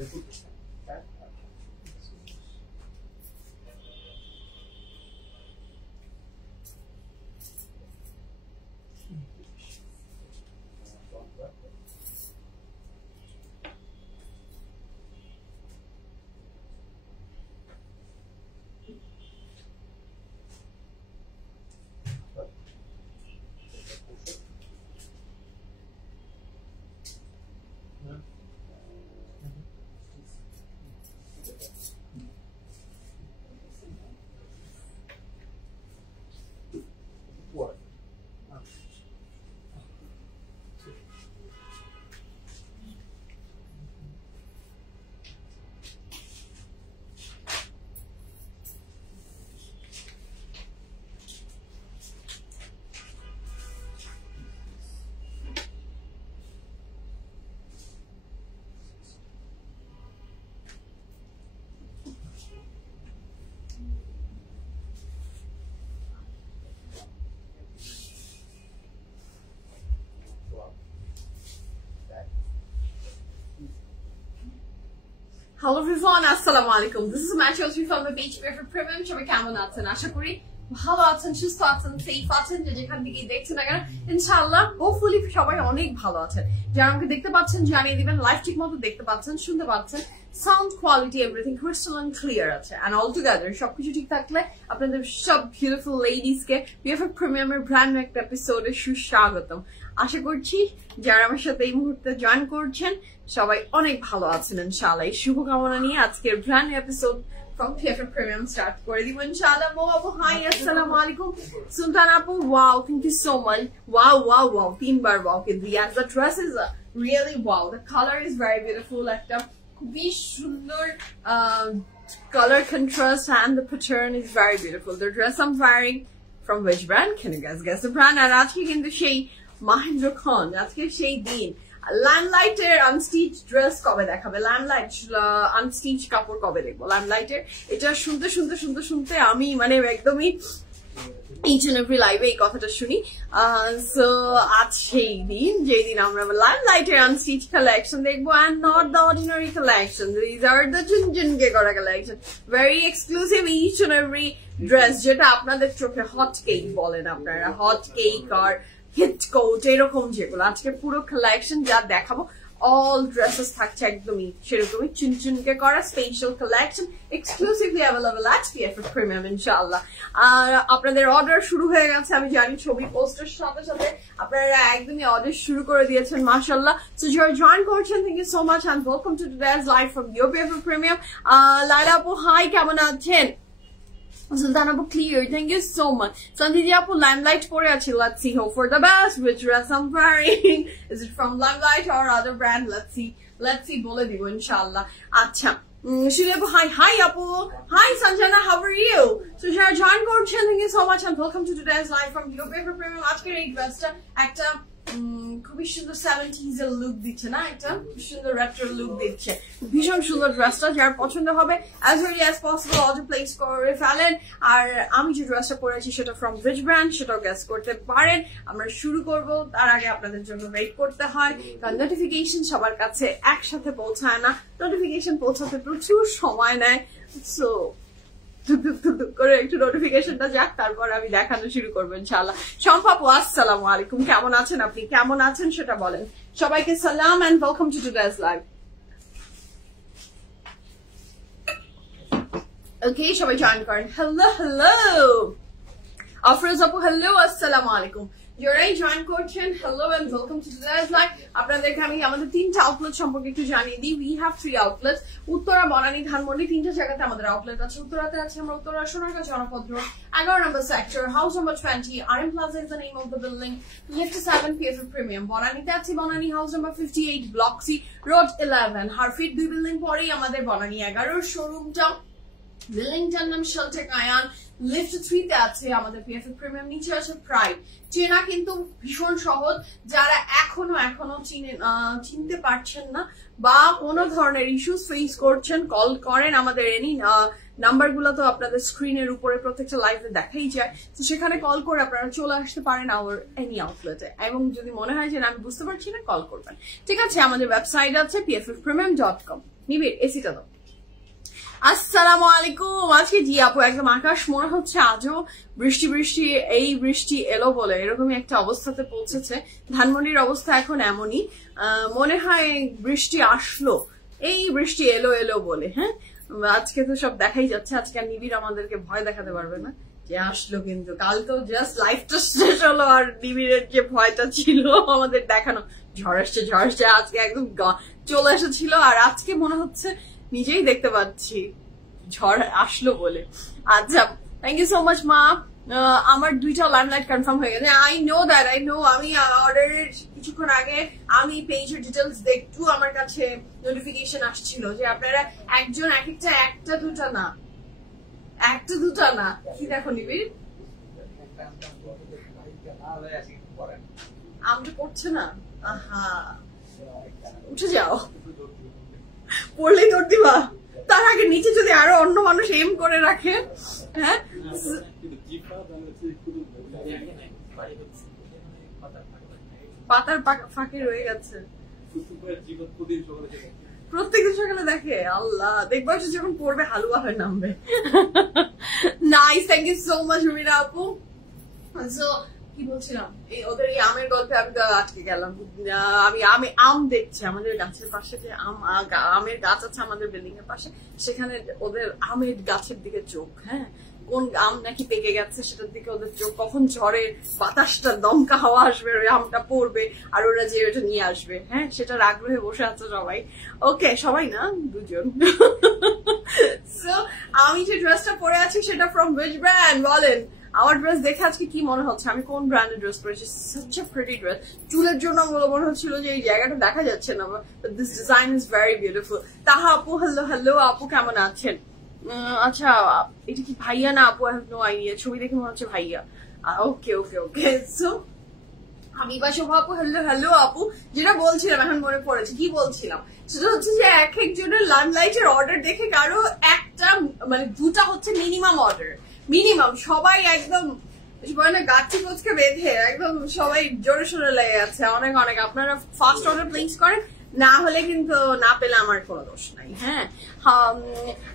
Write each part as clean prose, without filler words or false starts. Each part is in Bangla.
Hello everyone, assalamu alaikum. This is Matthew from the page Premium. সবাই কেমন আছেন? আশা করি ভালো আছেন, সুস্থ আছেন, সেফ আছেন, যে যেখান থেকে দেখছেন না কেন ইনশাআল্লাহ হোপফুলি সবাই অনেক ভালো আছেন। যারা আমাকে দেখতে পাচ্ছেন জানিয়ে দিবেন, লাইভ ঠিকমতো দেখতে পাচ্ছেন, শুনতে পাচ্ছেন, sound quality everything crystal and clear আছে। এন্ড অল টুগেদার সবকিছু ঠিক থাকলে আপনাদের সব বিউটিফুল লেডিস কে পিএফএফ প্রিমিয়ামের ব্র্যান্ড একটা এপিসোডে সুস্বাগতম। আশা করছি যারা আমার সাথে এই মুহূর্তে জয়েন করছেন সবাই অনেক ভালো আছেন ইনশাআল্লাহ। এই শুভকামনা নিয়ে আজকের brand episode from PFF Premium start করে দিব ইনশাআল্লাহ। Mo Abu, hi, assalamu alaikum. Sultan Apu, wow, thank you so much. Wow, তিনবার wow. The dress is really wow. The color is very beautiful. একটা খুবই সুন্দর color contrast and the pattern is very beautiful. The dress I'm wearing from which brand? Can you guys guess the brand? আর আজকে কিন্তু সেই Mahendra Khan, আজকে সেই দিন ল্যান্ডলাইটের আনস্টিচ ড্রেস কবে দেখাবে, ল্যান্ডলাইট আনস্টিচ কাপড় কবে দেখবো ল্যান্ডলাইটের। এটা শুনতে আমি মানে একদমই each and every live এই কথাটা শুনি। সো আজ সেই দিন যেই দিন আমরা ল্যান্ডলাইটের আনস্টিচ কালেকশন দেখবো, and not the ordinary collection. These are the ঝুনঝুনকে করা collection, very exclusive each and every dress, যেটা আপনাদের চোখে হট কেক বলেন আপনারা, হট কেক আর হিট কোট এরকম যেগুলো আজকে পুরো কালেকশন যা দেখাবো all dresses থাকছে একদমই সেরকমই চুনচুনকে করা স্পেশাল কালেকশন এক্সক্লুসিভলি অ্যাভেলেবল আট পিএফএফ প্রিমিয়াম ইনশাআল্লাহ। আর আপনাদের অর্ডার শুরু হয়ে গেছে, আমি জানি ছবি পোস্টের সাথে সাথে আপনারা একদমই অর্ডার শুরু করে দিয়েছেন মাশাআল্লাহ। সো যারা জয়েন করছেন thank you so much and welcome to today's live from your PFF premium. Laila আপু হাই, কেমন আছেন? Sultan Abu, clear, thank you so much. Sandhiji Apu, Limelight pore achi, let's see, hope for the best. Which dress I'm wearing? Is it from Limelight or other brand? Let's see, bole dibo inshallah. Acha. Shri Apu, hi Apu. Hi Sanjana, how are you? So jara join korchen, thank you so much and welcome to today's live from Your Paper Premium. Ajker ei dressটা একটা খুবই সুন্দর 70s এর লুক দিচ্ছে না, একটা সুন্দর রেট্রো লুক দিচ্ছে, ভীষণ সুন্দর ড্রেসটা। যার পছন্দ হবে as early as possible order place করে ফেলেন। আর আমি যে ড্রেসটা পরেছি সেটা ফ্রম হুইচ ব্র্যান্ড সেটাও গেস করতে পারেন। আমরা শুরু করব, তার আগে আপনাদের জন্য ওয়েট করতে হয় কারণ নোটিফিকেশন সবার কাছে একসাথে পৌঁছায় না, নোটিফিকেশন পৌঁছাতে প্রচুর সময় নেয়। সো করে একটু নোটিফিকেশনটা যাক, তারপর আমি দেখানো শুরু করবো ইনশাআল্লাহ। শম্পা আপু আসসালামু আলাইকুম, কেমন আছেন আপনি? কেমন আছেন সেটা বলেন। সবাইকে সালাম and welcome to today's live. Okay, সবাই জয়েন করেন। হ্যালো আফরোজ আপু, হ্যালো আসসালামু আলাইকুম। যারাই জয়েন করছেন hello and welcome to today's live. আপনাদেরকে আমি আমাদের তিনটা আউটলেট সম্পর্কে একটু জানিয়ে দিই। We have 3 outlet, Uttara, Banani, Dhanmondi, তিনটা জায়গাতে আমাদের আউটলেট আছে। উত্তরাতে আছে আমরা উত্তরা সোনারগাঁ জনপদ রোড 11 নম্বর sector, house number 20, RM Plaza is the name of the building, lift 7 PFF Premium। বনানীতে আছে Banani house number 58, block C, road 11, হারফিট 2 বিল্ডিং পরেই আমাদের বনানী 11 শোরুমটা। বিল্ডিংটার নাম শেল্টেক আয়ান, লিফট 3 তে আছে আমাদের পিএফএফ প্রিমিয়াম, নিচে আছে প্রাইড। চেনা কিন্তু ভীষণ সহজ, যারা এখনো চিনতে পারছেন না বা কোনো ধরনের ইস্যুস ফেস করছেন কল করেন আমাদের এনি নাম্বারগুলো তো আপনাদের স্ক্রিনের উপরে প্রত্যেকটা লাইভে দেখাই যায়, তো সেখানে কল করে আপনারা চলে আসতে পারেন আওয়ার এনি আউটলেটে। এবং যদি মনে হয় যে আমি বুঝতে পারছি না, কল করবেন। ঠিক আছে, আমাদের ওয়েবসাইট আছে pffpremium.com, নিবিড় এসিটা দাও। আসসালামু আলাইকুম। আজকে জি আপু একদম আকাশ মনে হচ্ছে আজও বৃষ্টি বৃষ্টি, এই বৃষ্টি এলো বলে এরকমই একটা অবস্থাতে পৌঁছেছে। ধানমন্ডির অবস্থা এখন এমনই, মনে হয় বৃষ্টি আসলো, এই বৃষ্টি এলো এলো বলে। হ্যাঁ, আজকে তো সব দেখাই যাচ্ছে। আজকে আর নিবিড় আমাদেরকে ভয় দেখাতে পারবে না যে আসলো, কিন্তু কাল তো জাস্ট লাইফটা শেষ হলো আর নিবিড়ের যে ভয়টা ছিল আমাদের দেখানো, ঝড় আসছে ঝড় আসছে, আজকে একদম চলে এসেছিল। আর আজকে মনে হচ্ছে নিজেই দেখতে পাচ্ছি ঝড় আসলো বলে। আচ্ছা, থ্যাংক ইউ সো মাচ মা। আমার 2টা লাইমলাইট কনফার্ম হয়ে গেছে। I know that, I know. আমি অর্ডারের কিছুক্ষণ আগে আমি পেজের ডিটেলস দেখটু আমার কাছে নোটিফিকেশন আসছিল যে আপনারা একজন এক একটা দুটা না, একটা দুটা না। কি দেখো নিবিড়, আমটা পড়ছে না। আহা, উঠে যাও, পড়লেই তোর দিবা। তার আগে নিচে যদি আরো অন্য মানুষ এম করে রাখে। হ্যাঁ, পাতার ফাঁকে রয়ে গেছে। প্রত্যেকদিন সকালে দেখে, আল্লাহ দেখবো যখন পড়বে হালুয়া হয়ে নামবে। Nice, thank you so much Rumira আপু। সো কি বলছিলাম, এই ওদের এই আমের গল্পে আমি তো আটকে গেলাম। আমি আম দেখছি আমাদের গাছের পাশে, যে আমের গাছ আছে আমাদের বিল্ডিং এর পাশে, সেখানে ওদের আমের গাছের দিকে চোখ। হ্যাঁ, কোন আম নাকি পেকে গেছে সেটার দিকে ওদের চোখ। কখন ঝড়ে বাতাসটা দমকা হাওয়া আসবে, ওই আমটা পড়বে আর ওরা যে ওটা নিয়ে আসবে। হ্যাঁ, সেটার আগ্রহে বসে আছে সবাই। ওকে, সবাই না, দুজন। সো আমি যে ড্রেসটা পরে আছি সেটা ফ্রম হুইচ ব্র্যান্ড বলেন? আমার ড্রেস দেখে আজকে কি মনে হচ্ছে, আমি কোন ব্র্যান্ডের ড্রেস পরেছি? such a pretty dress। চুলের জন্য মনে হচ্ছিল যে এই জায়গাটা দেখা যাচ্ছে না, but this design is very beautiful। তাহা আপু, হ্যালো হ্যালো আপু, কেমন আছেন? আচ্ছা, এটা কি ভাইয়া না আপু? I have no idea, ছবি দেখে মনে হচ্ছে ভাইয়া। ওকে ওকে ওকে। সো আমি বা শোভা আপু, হ্যালো হ্যালো আপু। যেটা বলছিলাম এখন মনে পড়েছে, কি বলছিলাম সেটা হচ্ছে যে এক একজনের লাইমলাইটের অর্ডার দেখে কারো একটা মানে দুটা হচ্ছে মিনিমাম অর্ডার, মিনিমাম। সবাই একদম গাছি কোচকে বেঁধে একদম সবাই জোরে সোরে লেগে যাচ্ছে। অনেক অনেক আপনারা ফার্স্ট অর্ডার প্লেস করেন, না হলে কিন্তু না পেলে আমার কোনো দোষ নাই। হ্যাঁ,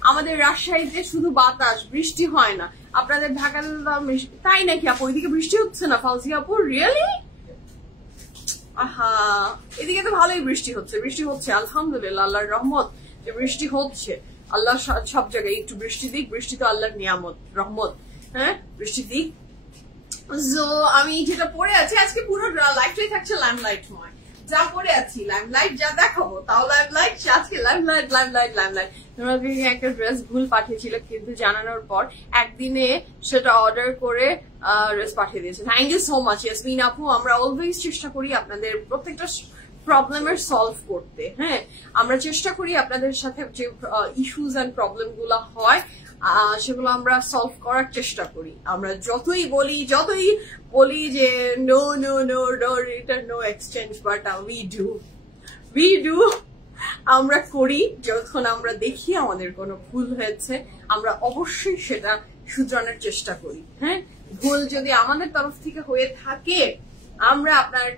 আমাদের রাজশাহীতে শুধু বাতাস, বৃষ্টি হয় না। আপনাদের ঢাকাতে তাই নাকি আপু? ওইদিকে বৃষ্টি হচ্ছে না ফাউজিয়া আপু? রিয়েলি? আহা, এদিকে তো ভালোই বৃষ্টি হচ্ছে, বৃষ্টি হচ্ছে আলহামদুলিল্লাহ, আল্লাহর রহমত যে বৃষ্টি হচ্ছে। আল্লাহ সব জায়গায় একটু বৃষ্টি দিক, বৃষ্টি তো আল্লাহর নিয়ামত, রহমত। হ্যাঁ, বৃষ্টি দিক। সো আমি যেটা পরে আছি আজকে পুরো লাইফটাই থাকছে লাইমলাইটময়। যা পরে আছি লাইমলাইট, যা দেখাবো তাও লাইমলাইট। আজকে লাইমলাইট লাইমলাইট লাইমলাইট। তোমাকে একটা ড্রেস ভুল পাঠিয়েছিল, কিন্তু জানানোর পর একদিনে সেটা অর্ডার করে ড্রেস পাঠিয়ে দিয়েছে। Thank you so much Yasmin আপু। আমরা অলওয়েজ চেষ্টা করি আপনাদের প্রত্যেকটা প্রবলেমের সলভ করতে। হ্যাঁ, আমরা চেষ্টা করি আপনাদের সাথে যে ইস্যুস এন্ড প্রবলেম গুলা হয় সেগুলো আমরা সলভ করার চেষ্টা করি। আমরা যতই বলি যে no no no no return, no exchange, but we do আমরা করি। যখন আমরা দেখি আমাদের কোনো ভুল হয়েছে, আমরা অবশ্যই সেটা শুধরানোর চেষ্টা করি। হ্যাঁ, ভুল যদি আমাদের তরফ থেকে হয়ে থাকে, আমরা আপনার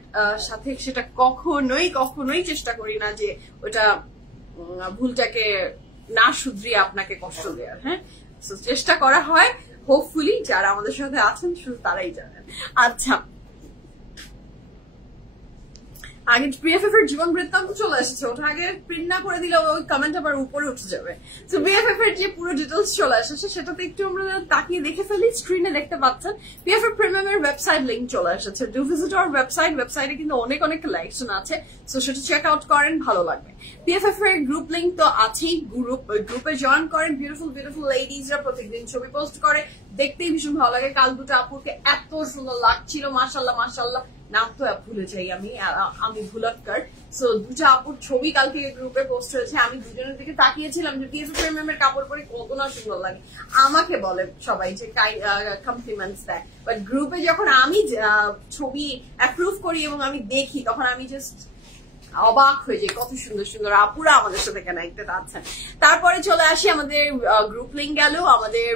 সাথে সেটা কখনোই চেষ্টা করি না যে ওটা ভুলটাকে না শুধরিয়ে আপনাকে কষ্ট দেওয়ার। হ্যাঁ, চেষ্টা করা হয়। হোপফুলি যারা আমাদের সাথে আছেন শুধু তারাই জানেন। আচ্ছা, আগে বিএফএফ এর জীবন বৃত্তান্ত চলে এসেছে, ওটা আগে প্রিন্ট না করে দিলে ওই কমেন্ট আবার উপরে উঠে যাবে। তো বিএফএফ এর যে পুরো ডিটেলস চলে এসেছে সেটাতে একটু আমরা তাকিয়ে দেখে ফেলি। স্ক্রিনে দেখতে পাচ্ছেন বিএফএফ প্রিমিয়ামের ওয়েবসাইট লিংক চলে এসেছে। Do visit our website. ওয়েবসাইটে কিন্তু অনেক কালেকশন আছে, সো সেটা চেক আউট করেন, ভালো লাগবে। বিএফএফ এর গ্রুপ লিংক তো আছেই, গ্রুপে জয়েন করেন। বিউটিফুল লেডিজরা প্রত্যেকদিন ছবি পোস্ট করে, দেখতেই ভীষণ ভালো লাগে। কাল দুটো আপুকে এত সুন্দর লাগছিল, মাশাল্লাহ মাশাল্লাহ। নাম তো ভুলে যাই আমি ভুলাক্কার। সো দুটো আপুর ছবি কালকে গ্রুপে পোস্ট হয়েছে। আমি দুজনের দিকে তাকিয়েছিলাম যে বিএফএফ এর কাপড় পরে কত না সুন্দর লাগে। আমাকে বলে সবাই যে কমপ্লিমেন্টস দেয়, বাট গ্রুপে যখন আমি ছবি অ্যাপ্রুভ করি এবং আমি দেখি, তখন আমি জাস্ট অবাক হয়ে যায় কত সুন্দর সুন্দর আপুরা আমাদের সাথে কানেক্টেড আছেন। তারপরে চলে আসি আমাদের গ্রুপ লিংক গেল, আমাদের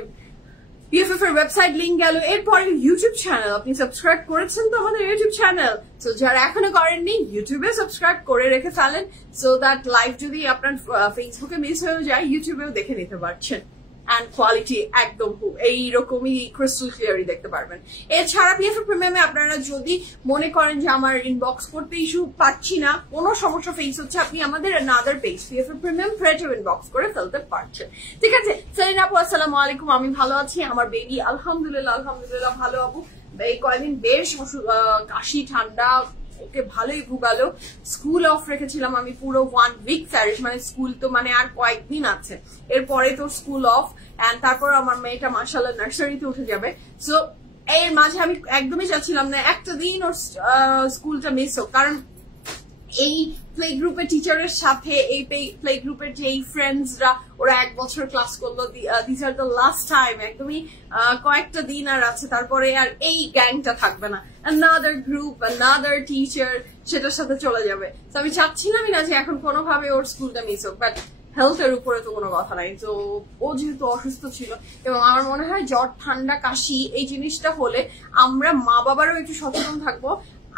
PFF এর ওয়েবসাইট লিংক গেল, এরপরে ইউটিউব চ্যানেল আপনি সাবস্ক্রাইব করেছেন তো আমাদের ইউটিউব চ্যানেল, সো যারা এখনো করেননি ইউটিউবে সাবস্ক্রাইব করে রেখে ফেলেন, সো দ্যাট লাইভ যদি আপনার ফেসবুকে মিস হয়ে যায় ইউটিউবেও দেখে নিতে পারছেন। অ্যান্ড কোয়ালিটি একদম এইরকমই ক্রিস্টাল ক্লিয়ারই দেখতে পারবেন। এছাড়া PFF প্রিমিয়ামে আপনারা যদি মনে করেন যে আমার ইনবক্স করতে ইস্যু পাচ্ছি না, কোনো সমস্যা ফেস হচ্ছে, আপনি আমাদের another page PFF premium creative inbox করে ফেলতে পারছেন। ঠিক আছে, সেলিনা আপু আসসালামু আলাইকুম, আমি ভালো আছি, আমার বেবি আলহামদুলিল্লাহ ভালো। আপু এই কয়েকদিন বেশ কাশি ঠান্ডা ওকে ভালোই ভুগালো, স্কুল অফ রেখেছিলাম আমি পুরো 1 উইক স্যারিশ, মানে স্কুল তো মানে আর কয়েকদিন আছে, এরপরে তো স্কুল অফ, এন্ড তারপর আমার মেয়েটা মাশাআল্লাহ নার্সারিতে উঠে যাবে। সো এর মাঝে আমি একদমই চাচ্ছিলাম না একটা দিন ওর স্কুলটা মিস হোক, কারণ এই প্লে গ্রুপের টিচারের সাথে এই প্লে গ্রুপের যে ফ্রেন্ডসরা ওরা 1 বছর ক্লাস করলো, this are the last time, একদমই কয়েকটা দিন আর আছে, তারপরে আর এই গ্যাংটা থাকবে না, another group another teacher সেটার সাথে চলে যাবে। তো আমি চাচ্ছিলাম না যে এখন কোনোভাবে ওর স্কুলটা মিস হোক, বাট হেলথের উপরে তো কোনো কথা নাই। তো ও যেহেতু অসুস্থ ছিল, এবং আমার মনে হয় জ্বর ঠান্ডা কাশি এই জিনিসটা হলে আমরা মা বাবারও একটু সচেতন থাকবো,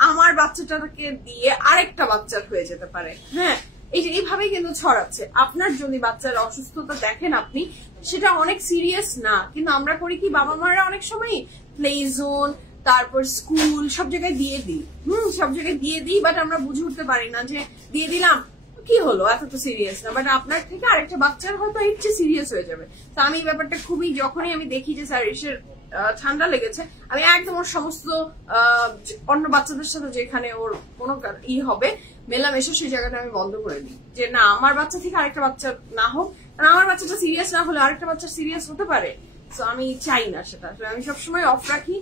আমার বাচ্চাটাকে দিয়ে আরেকটা বাচ্চার হয়ে যেতে পারে। হ্যাঁ, এইভাবেই কিন্তু ছড়াচ্ছে। আপনার যদি বাচ্চার অসুস্থতা দেখেন আপনি, সেটা অনেক সিরিয়াস না, কিন্তু আমরা করি কি বাবা মারা অনেক সময় প্লে জোন তারপর স্কুল সব জায়গায় দিয়ে দিই, সব জায়গায় দিয়ে দিই, বাট আমরা বুঝে উঠতে পারি না যে দিয়ে দিলাম কি হলো, এত তো সিরিয়াস না, বাট আপনার থেকে আরেকটা বাচ্চার হয়তো এর চেয়ে সিরিয়াস হয়ে যাবে। তো আমি এই ব্যাপারটা খুবই, যখনই আমি দেখি যে স্যার ঠান্ডা লেগেছে, আমি একদম ওর সমস্ত অন্য বাচ্চাদের সাথে যেখানে ওর কোনো হবে মেলামেশা, সেই জায়গাটা আমি বন্ধ করে দিই, যে না আমার বাচ্চা থেকে আরেকটা বাচ্চা না হোক, কারণ আমার বাচ্চাটা সিরিয়াস না হলে আরেকটা বাচ্চা সিরিয়াস হতে পারে। তো আমি চাই না সেটা, আমি সবসময় অফ রাখি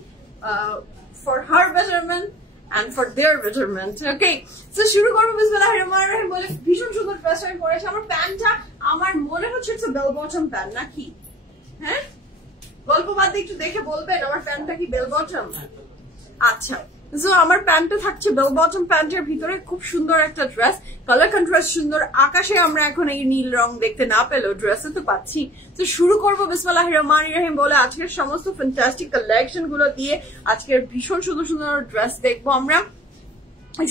for her betterment and for their betterment. Okay, so শুরু করবো বিসমিল্লাহির রহমানির রহিম বলে। ভীষণ সুন্দর ড্রেস আমি পরেছি, আমার প্যান্টটা আমার মনে হচ্ছে একটা বেল বটম প্যান্ট নাকি? হ্যাঁ, গল্প বাদ দিয়ে একটু দেখে বলবেন আমার প্যান্টটা কি বেল বটম? আচ্ছা, সো আমার প্যান্টটা থাকছে বেল বটম প্যান্টের ভিতরে, খুব সুন্দর একটা ড্রেস, কালার কন্ট্রাস্ট সুন্দর, আকাশে আমরা এখন এই নীল রং দেখতে না পেলেও ড্রেসে তো পাচ্ছি। তো শুরু করবো বিসমিল্লাহির রহমানির রহিম বলে আজকের সমস্ত ফ্যান্টাস্টিক কালেকশন গুলো দিয়ে। আজকের ভীষণ সুন্দর সুন্দর ড্রেস দেখবো আমরা।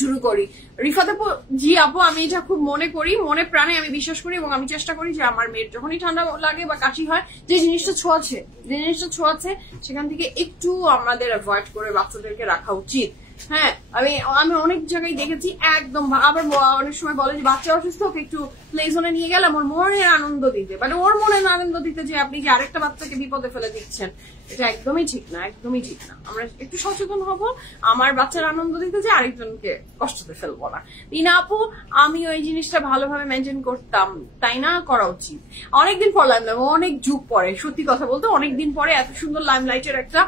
শুরু করি রিফাত আপু। জি আপু, আমি এটা খুব মনে করি, মনে প্রাণে আমি বিশ্বাস করি, এবং আমি চেষ্টা করি যে আমার মেয়ের যখনই ঠান্ডা লাগে বা কাশি হয়, যে জিনিসটা ছোঁয়াছে সেখান থেকে একটু আমাদের অ্যাভয়েড করে বাচ্চাদেরকে রাখা উচিত। হ্যাঁ, আমি অনেক জায়গায় দেখেছি একদম, আবার অনেক সময় বলে যে বাচ্চা অসুস্থ, ওকে একটু প্লে জোনে নিয়ে গেলাম ওর মনের আনন্দ দিতে, মানে ওর মনের আনন্দ দিতে যে আপনি যে আরেকটা বাচ্চাকে বিপদে ফেলে দিচ্ছেন, এটা একদমই ঠিক না, একদমই ঠিক না। আমরা একটু সচেতন হব, আমার বাচ্চার আনন্দ দিতে যে আরেকজনকে কষ্টতে ফেলবো না। রিনা আপু, আমি ওই জিনিসটা ভালোভাবে মেনটেন করতাম, তাই না? করা উচিত। অনেকদিন পর অনেক যুগ পরে, সত্যি কথা বলতে অনেকদিন পরে এত সুন্দর লাইমলাইটের একটা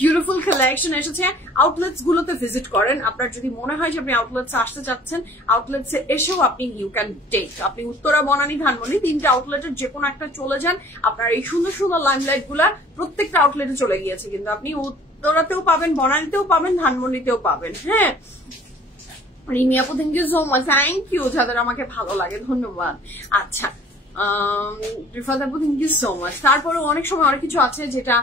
বিউটিফুল কালেকশন এসেছে। আউটলেটস গুলোতে ভিজিট করেন, আপনার যদি মনে হয় যে আপনি আউটলেটস আসতে চাচ্ছেন, আউটলেটস এসেও আপনি ইউ ক্যান টেক, আপনি উত্তরা, বনানী, ধানমন্ডি 3টে আউটলেটের যে কোনো একটা চলে যান, আপনার এই সুন্দর সুন্দর লাইমলাইট গুলা প্রত্যেকটা আউটলেটে চলে গিয়েছে, কিন্তু আপনি উত্তরাতেও পাবেন, বনানীতেও পাবেন, ধানমন্ডিতেও পাবেন। হ্যাঁ, রিমি আপু thank you so much, thank you, যাদের আমাকে ভালো লাগে ধন্যবাদ। আচ্ছা, রিফাত আপু থ্যাংক ইউ সো মাচ। তারপরে অনেক সময় অনেক কিছু আছে যেটা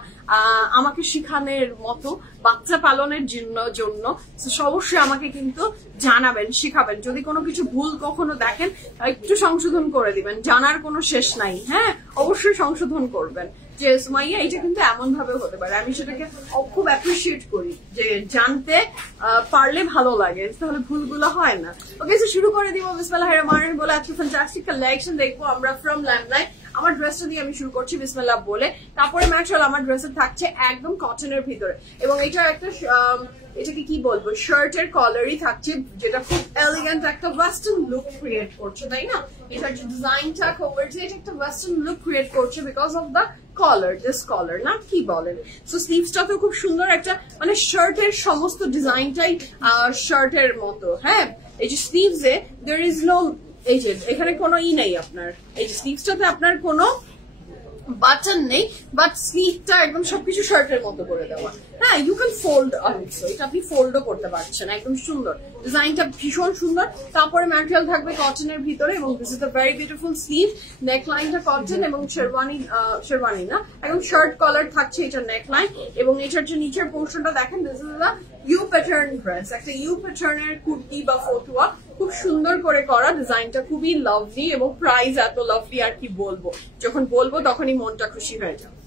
আমাকে শিখানোর মতো, বাচ্চা পালনের জন্য অবশ্যই আমাকে কিন্তু জানাবেন, শিখাবেন। যদি কোনো কিছু ভুল কখনো দেখেন একটু সংশোধন করে দিবেন, জানার কোনো শেষ নাই। হ্যাঁ, অবশ্যই সংশোধন করবেন যে সুমাইয়া এটা কিন্তু এমন ভাবে হতে পারে। আমি সেটাকে খুব অ্যাপ্রিসিয়েট করি যে জানতে পারলে ভালো লাগে, তাহলে ভুলগুলো হয় না। ওকে, শুরু করে দিব বিসমিল্লাহির রহমানির রহিম বলে। একটা ফ্যান্টাস্টিক কালেকশন দেখবো আমরা ফ্রম লাইমলাইট। আমার ড্রেসটা দিয়ে আমি শুরু করছি বিসমিল্লাহ বলে। তারপরে ম্যাক্সওয়েল আমার ড্রেসের থাকছে একদম কটনের ভিতরে, এবং এটা একটা এটাকে কি বলবো, শার্টের কলারই থাকছে, যেটা খুব এলিগেন্ট একটা ওয়েস্টার্ন লুক ক্রিয়েট করছে, তাই না? এটার যে ডিজাইনটা করেছে এটা একটা ওয়েস্টার্ন লুক ক্রিয়েট করছে because of the collar, this collar না কি বলেন। সো স্লিভসটাতেও খুব সুন্দর একটা, মানে শার্টের সমস্ত ডিজাইনটাই শার্টের মতো। হ্যাঁ, এই যে স্লিভসে দেয়ার ইজ নো, এই যে এখানে কোনো নেই আপনার, এই যে স্লিভসটাতে আপনার কোনো বাটন নেই, বাট স্লিভটা একদম সবকিছু শার্টের মতো করে দেওয়া। হ্যাঁ, ইউ ক্যান ফোল্ড অলসো, এটা আপনি ফোল্ডও করতে পারছেন, একদম সুন্দর ডিজাইনটা, ভীষণ সুন্দর। তারপরে ম্যাটেরিয়াল থাকবে কটনের ভিতরে, এবং this is the very beautiful sleeve. নেকলাইনটা কটন এবং শেরওয়ানি না, একদম শার্ট কলার থাকছে এটার নেকলাইন, এবং এটার যে নিচের পোর্শনটা দেখেন, this is the U pattern dress, একটা ইউ প্যাটার্নের কুর্তি বা ফতুয়া, খুব সুন্দর করে করা, ডিজাইনটা খুবই লাভলি, এবং প্রাইস এত লাভলি আর কি বলবো, যখন বলবো তখনই মনটা খুশি হয়ে যাবে।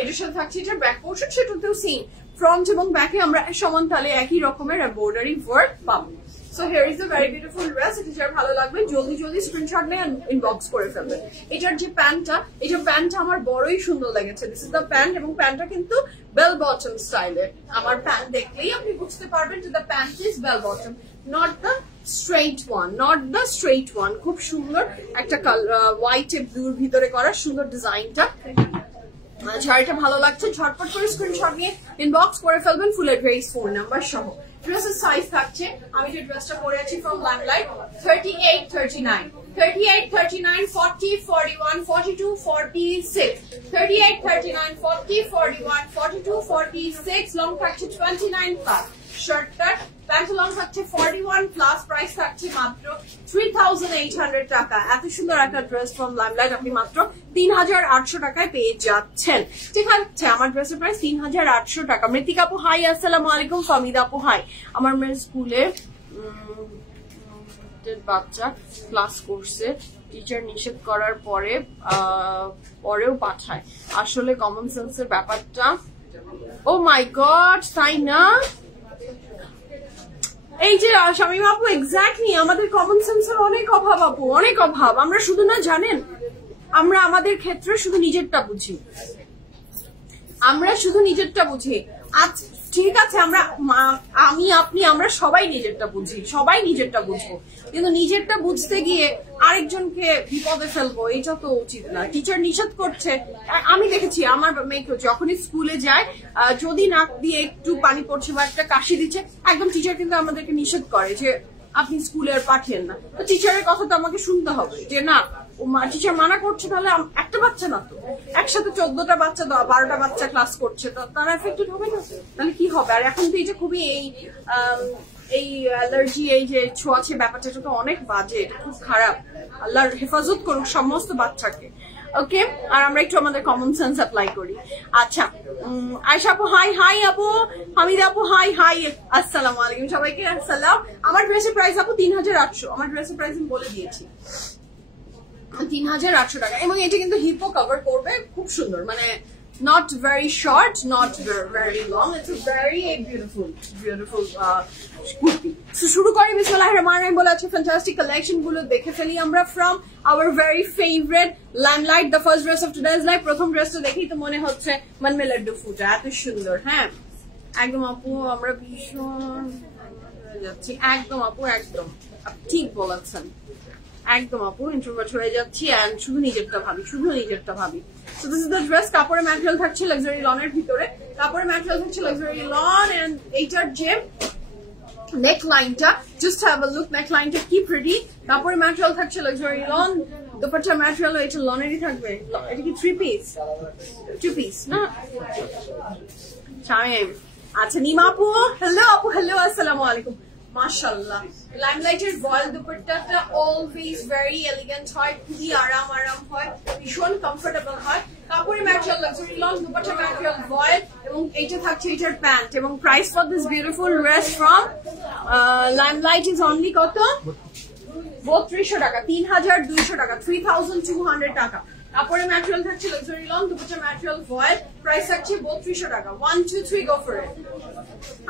এটার সাথে থাকছে এটার ব্যাক পোর্শন, সেটাতেও সেম ফ্রন্ট এবং ব্যাকে আমরা সমান তালে একই রকমের এমব্রয়ডারি ওয়ার্ক পাবো। So here is the very beautiful dress. এটা যার ভালো লাগবে জলদি জলদি স্ক্রিনশট নিয়ে ইনবক্স করে ফেলবেন। এটার যে প্যান্টটা, এটা প্যান্টটা আমার বড়ই সুন্দর লেগেছে। দিস ইজ দ্য প্যান্ট, এবং প্যান্টটা কিন্তু বেল বটম স্টাইলের। আমার প্যান্ট দেখলেই আপনি বুঝতে পারবেন যে the pant is bell bottom, not the straight one. খুব সুন্দর একটা হোয়াইট এর ব্লুর ভিতরে করা সুন্দর ডিজাইনটা। শাড়িটা ভালো লাগছে, ঝটপট করে স্ক্রিনশট নিয়ে ইনবক্স করে ফেলবেন ফুল অ্যাড্রেস, ফোন নাম্বার সহ। ড্রেসের সাইজ থাকছে, আমি যে ড্রেসটা পরে আছি ফ্রম লাইমলাইট, 38, 39, 38, 39, 40, 41, 42, 46, 38, 39, 40, 41, 42, 46, লং থাকছে 29 প্লাস, শার্টটা প্যান্ট লং থাকছে 41 প্লাস, প্রাইস থাকছে মাত্র 3800 টাকা। এত সুন্দর একটা ড্রেস ফ্রম লাইমলাইট আপনি মাত্র 3800 টাকায় পেয়ে যাচ্ছেন। ঠিক আছে, আমার ড্রেসের প্রাইস 3800 টাকা। মৃতিকা আপু হাই, আসসালামু আলাইকুম। ফামিদা আপু হাই। আমার মেয়ের স্কুলে বাচ্চা ক্লাস করছে, টিচার নিষেধ করার পরেও পাঠায়, আসলে কমন সেন্সের ব্যাপারটা। ও মাই গড, তাই না? এই যে শামীমা আপু, এক্স্যাক্টলি আমাদের কমন সেন্সের অনেক অভাব আপু, অনেক অভাব। আমরা শুধু না জানেন, আমরা আমাদের ক্ষেত্রে শুধু নিজেরটা বুঝি, আজ ঠিক আছে, আমি আপনি আমরা সবাই নিজেরটা বুঝি, সবাই নিজেরটা বুঝবো, কিন্তু নিজেরটা বুঝতে গিয়ে আরেকজনকে বিপদে ফেলবো, এটা তো উচিত না। টিচার নিষেধ করছে, আমি দেখেছি আমার মেয়েকে যখনই স্কুলে যায়, যদি নাক দিয়ে একটু পানি পড়ছে বা একটা কাশি দিচ্ছে, একদম টিচার কিন্তু আমাদেরকে নিষেধ করে যে আপনি স্কুলে আর পাঠিয়েন না। তো টিচারের কথা তো আমাকে শুনতে হবে যে না, টিচার মানা করছে, তাহলে একটা বাচ্চা না তো, একসাথে 14টা বাচ্চা 12টা বাচ্চা ক্লাস করছে, তো তারা এফেক্টেড হবে না, তাহলে কি হবে? আর এখন তো এই যে খুবই এই অ্যালার্জি, এই যে ছোঁয়াছে ব্যাপারটা, এটা তো অনেক বাজে, এটা খুব খারাপ। আল্লাহর হেফাজত করুক সমস্ত বাচ্চাকে। ওকে, আর আমরা একটু আমাদের কমন সেন্স অ্যাপ্লাই করি। আচ্ছা, আয়শা আপু হাই। হাই আপু। হামিদা আপু হাই। হাই, আসসালামু আলাইকুম সবাইকে। আসসালাম। আমার ড্রেসের প্রাইস আপু 3800। আমার ড্রেসের প্রাইস আমি বলে দিয়েছি, 3800 টাকা, এবং এটা কিন্তু হিপও কভার করবে, খুব সুন্দর, মানে not very short, not very long. It's a very beautiful kurti. So shuru kori, bismillahir rahmanir rahim bole ache fantastic collection gulo dekhe feli amra from our very favorite Limelight. The first dress of today's live, prothom dress to dekhei to mone hocche man mein laddu futa, eto sundor। হ্যাঁ, একদম আপু, আমরা ভীষণ যাচ্ছি, একদম আপু, একদম ঠিক বলেছেন, একদম আপু, ইন্ট্রোভার্ট হয়ে যাচ্ছি এন্ড শুধু নিজেরটা ভাবি। So this is the dress. কাপড়ের ম্যাটেরিয়াল থাকছে লাক্সারি লনের ভিতরে, কাপড়ের ম্যাটেরিয়াল থাকছে লাক্সারি লন, এন্ড এইটার যে নেক লাইনটা, জাস্ট হ্যাভ আ লুক, নেক লাইনটা কি প্রিটি। কাপড়ের ম্যাটেরিয়াল থাকছে লাক্সারি লন, দুপাট্টার ম্যাটেরিয়াল এটা লনেরই থাকবে। এটা কি 3 পিস না? আচ্ছা, নিমা আপু হ্যালো, আপু হ্যালো, আসসালামু আলাইকুম। মাশাআল্লাহ, লাইমলাইটের ভয়েল দুপাট্টাটা অলওয়েজ ভেরি এলিগেন্ট হয়, খুবই আরাম হয়, ভীষণ কমফোর্টেবল হয়। কাপড়ের material luxury lawn, dupatta material voile, এবং এইটা থাকছে এটার প্যান্ট। এবং price for this beautiful dress from Limelight is only কত? 3200 টাকা, 3200 টাকা, 3200 টাকা। কাপড়ের ম্যাটেরিয়াল থাকছে লাক্সারি লন, দুপাট্টা ম্যাটেরিয়াল ভয়েল, প্রাইস থাকছে 3200 টাকা। 1 2 3 গো ফর ইট।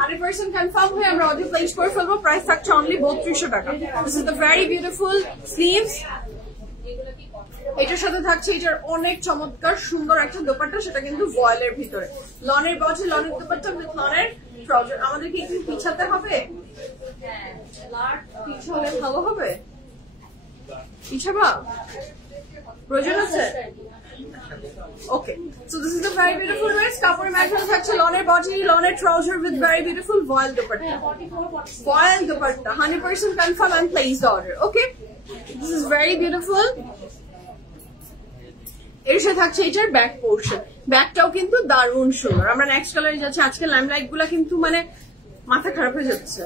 100% কনফার্ম হয়ে আমরা অর্ডার প্লেস করে ফেলবো, প্রাইস থাকছে অনলি 3200 টাকা। This is the very beautiful sleeves. এটার সাথে থাকছে এটার অনেক চমৎকার সুন্দর একটা দোপাট্টা, সেটা কিন্তু ভয়েলের ভিতরে, লনের বডি, লনের দোপাট্টা উইথ লনের ট্রাউজার। আমাদেরকে একটু পিছাতে হবে, পিছালে ভালো হবে, পিছাবা প্রয়োজন আছে? Okay, so this is the very beautiful dress. Kapor material থাকছে লনের বডি, লনের trouser with very beautiful voile dupatta. Voile dupatta, 100% confirm and place the order. Okay, this is very beautiful. এর সাথে থাকছে এটার ব্যাক পোর্শন, ব্যাকটাও কিন্তু দারুণ সুন্দর। আমরা নেক্সট কালারে যাচ্ছি। আজকে লাইমলাইট গুলা কিন্তু মানে মাথা খারাপ হয়ে যাচ্ছে,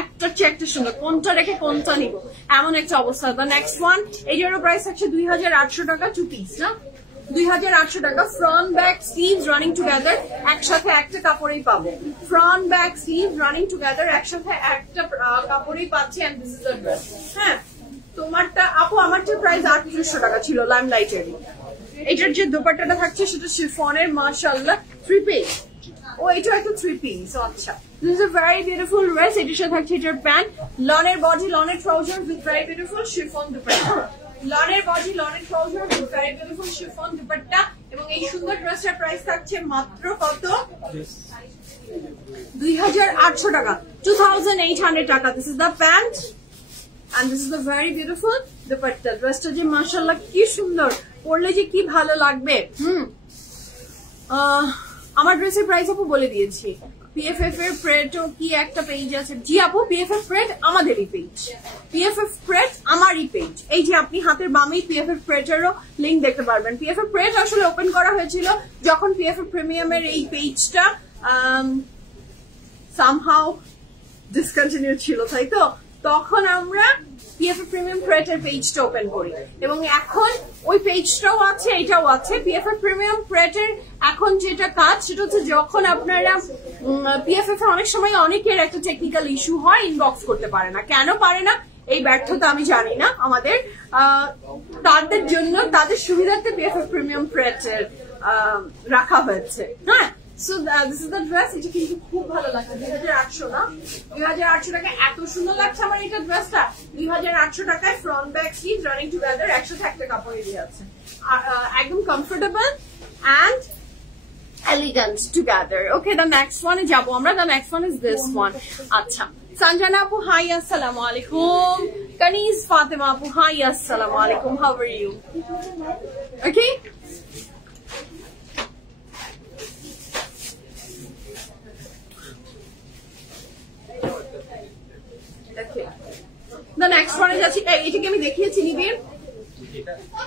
একটা চেয়ে একটা সুন্দর, কোনটা রেখে কোনটা নিব এমন একটা অবস্থা। দ্য নেক্সট ওয়ান, এইটারও প্রাইস থাকছে 2800 টাকা, 2 পিস না, 2800 টাকা। Front back sleeves running together, একসাথে একটা কাপড়েই পাবো। Front back sleeve running together, একসাথে একটা কাপড়েই পাচ্ছি। And this is the dress. হ্যাঁ, তোমারটা আপু, আমারটা প্রাইস 3800 টাকা ছিল লাইমলাইটেরই। এটার যে দোপাট্টাটা থাকছে সেটা শিফনের, মাশাআল্লাহ 3 পিস। ও এটা একটা 3 পিস। আচ্ছা, this is a very beautiful dress. এটার সাথে থাকছে এটার প্যান্ট, লনের বডি, লনের trouser with very beautiful chiffon dupatta. লনের বডি, লনের trouser with very beautiful chiffon dupatta. এবং এই সুন্দর ড্রেসটার প্রাইস থাকছে মাত্র কত? 2800 টাকা, 2800 টাকা। This is the pant and this is the very beautiful dupatta. ড্রেসটা যে মাশাআল্লাহ কি সুন্দর, পরলে যে কি ভালো লাগবে। আমার ড্রেসের প্রাইস আপু বলে দিয়েছি। পিএফএফ এর প্রেডও কি একটা পেজ আছে? জি আপু, পিএফএফ প্রেড আমাদেরই পেজ, পিএফএফ প্রেড আমারই পেজ। এই যে আপনি হাতের বামেই পিএফএফ প্রেডেরও লিংক দেখতে পারবেন। পিএফএফ প্রেড আসলে ওপেন করা হয়েছিল যখন পিএফএফ প্রিমিয়ামের এই পেজটা সামহাউ ডিসকন্টিনিউ ছিল, তাই তো? তখন আমরা পিএফএফ প্রিমিয়াম প্রেডের পেজটা ওপেন করি এবং এখন ওই পেজটাও আছে, এটাও আছে। পিএফএফ প্রিমিয়াম প্রেডের এখন যেটা কাজ সেটা হচ্ছে যখন আপনারা পিএফএফ এ অনেক সময় অনেকের একটা টেকনিক্যাল ইস্যু হয়, ইনবক্স করতে পারে না। কেন পারে না এই ব্যর্থতা আমি জানি না। আমাদের তাদের জন্য, তাদের সুবিধার্থে পিএফএফ প্রিমিয়াম প্রেডের রাখা হয়েছে। হ্যাঁ, so this is the dress. এটা কিন্তু খুব ভালো লাগছে। 2800 না, 2800 টাকা এত সুন্দর লাগছে আমার এটা ড্রেসটা। 2800 টাকায় front back sleeve running together, একসাথে একটা কাপড়ে দিয়ে আছে, একদম comfortable and elegant together. Okay, the next one is jabo amra. The next one is this one. Acha, Sanjana apu, hi, assalamu alaikum. Kanis Fatima apu, hi, assalamu alaikum. How are you? Okay. Okay. The next one is achi এটাকে আমি দেখিয়েছি নিবির।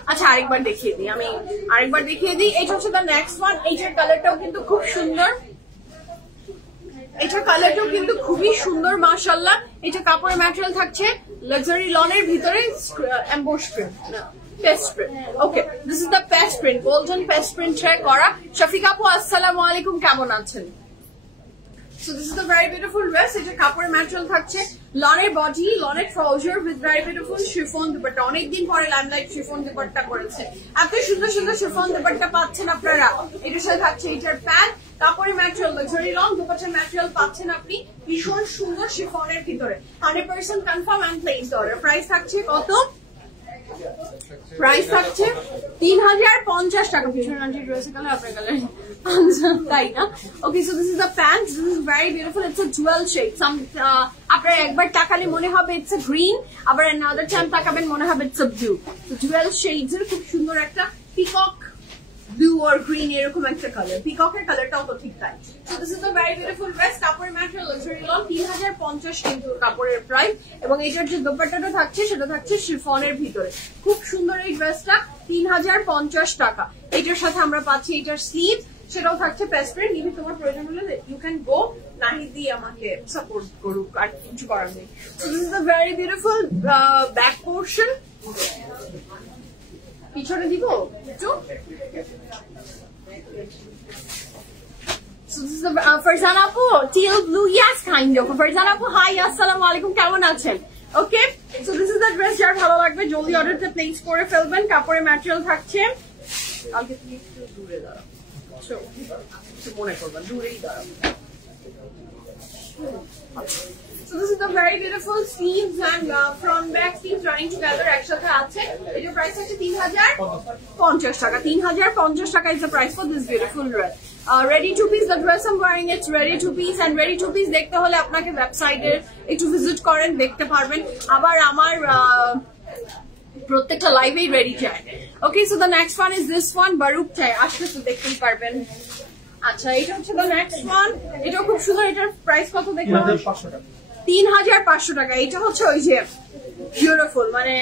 আচ্ছা, আরেকবার দেখিয়ে দিই, আমি আরেকবার দেখিয়ে দিই। এটা হচ্ছে দ্য নেক্সট ওয়ান। এইটার কালারটাও কিন্তু খুব সুন্দর, এটার কালারটাও কিন্তু খুবই সুন্দর মাশাআল্লাহ। এটা কাপড়ের ম্যাটেরিয়াল থাকছে লাক্সারি লনের ভিতরে emboss print, paste print. Okay, this is the paste print, golden paste print করা। শফিক আপু আসসালামু আলাইকুম, কেমন আছেন? So this is the very beautiful dress. এটা কাপড়ের ম্যাটেরিয়াল থাকছে লনের বডি, লনের trouser with very beautiful chiffon dupatta. অনেকদিন পরে লাইমলাইট শিফন দুপাট্টা করেছে, এত সুন্দর সুন্দর শিফন দুপাট্টা পাচ্ছেন আপনারা। এটার সাথে থাকছে এটার প্যান্ট, কাপড়ের ম্যাটেরিয়াল লাক্সারি লং, দুপাট্টার ম্যাটেরিয়াল পাচ্ছেন আপনি ভীষণ সুন্দর শিফনের ভিতরে, 100% confirm and placed order. Price থাকছে কত? প্রাইস থাকছে 3050 টাকা। পিছনে আন্টি ড্রেসের কালার আপনার কালার, তাই না? Okay, so this is the pant. This is very beautiful. It's a jewel shade. আপনার একবার তাকালে মনে হবে ইটস আ গ্রিন, আবার অ্যানাদার টাইম তাকাবেন মনে হবে ইটস আ ব্লু। তো জুয়েল শেডস এর খুব সুন্দর একটা পিকক ব্লু আর গ্রিন এরকম একটা কালার। পিককের কালারটাও তো ঠিক তাই। So this is a very beautiful dress. কাপড়ের ম্যাটেরিয়াল লাক্সারি লন, 3050 কিন্তু কাপড়ের প্রাইস। এবং এটার যে দোপাট্টাটা থাকছে সেটা থাকছে শিফনের ভিতরে। খুব সুন্দর এই ড্রেসটা, 3050 টাকা। এটার সাথে আমরা পাচ্ছি এটার স্লিভ, সেটাও থাকছে পেস্ট প্রিন্ট। নিবি, তোমার প্রয়োজন হলে ইউ ক্যান গো, নাহিদি আমাকে সাপোর্ট করুক, আর কিছু করার নেই। So this is a very beautiful back portion. পিছনে দিব একটু। So this is the Farzana Apu, teal blue, yes, kind of. Farzana Apu, hi, assalamu alaikum, কেমন আছেন? Okay, so this is the dress যার ভালো লাগবে জলদি অর্ডারটা প্লেস করে ফেলবেন। কাপড়ের ম্যাটেরিয়াল থাকছে, কালকে তুমি একটু দূরে দাঁড়াও, মনে করবেন দূরেই দাঁড়াও। So this is the very beautiful sleeves and front back sleeves running together একসাথে আছে। এটার প্রাইস হচ্ছে 3050 টাকা। 3050 টাকা is the price for this beautiful dress. Ready to piece, the dress I'm wearing, it's ready to piece, and ready to piece দেখতে হলে আপনাকে ওয়েবসাইটে একটু ভিজিট করেন, দেখতে পারবেন। আবার আমার প্রত্যেকটা লাইভেই রেডি যায়। Okay, so the next one is this one. বারুক চাই আসলে তো দেখতেই পারবেন। আচ্ছা, এটা হচ্ছে দ্য নেক্সট ওয়ান। এটাও খুব সুন্দর। এটার প্রাইস কত দেখলাম? 3500 টাকা। এটা হচ্ছে ওই যে বিউটিফুল, মানে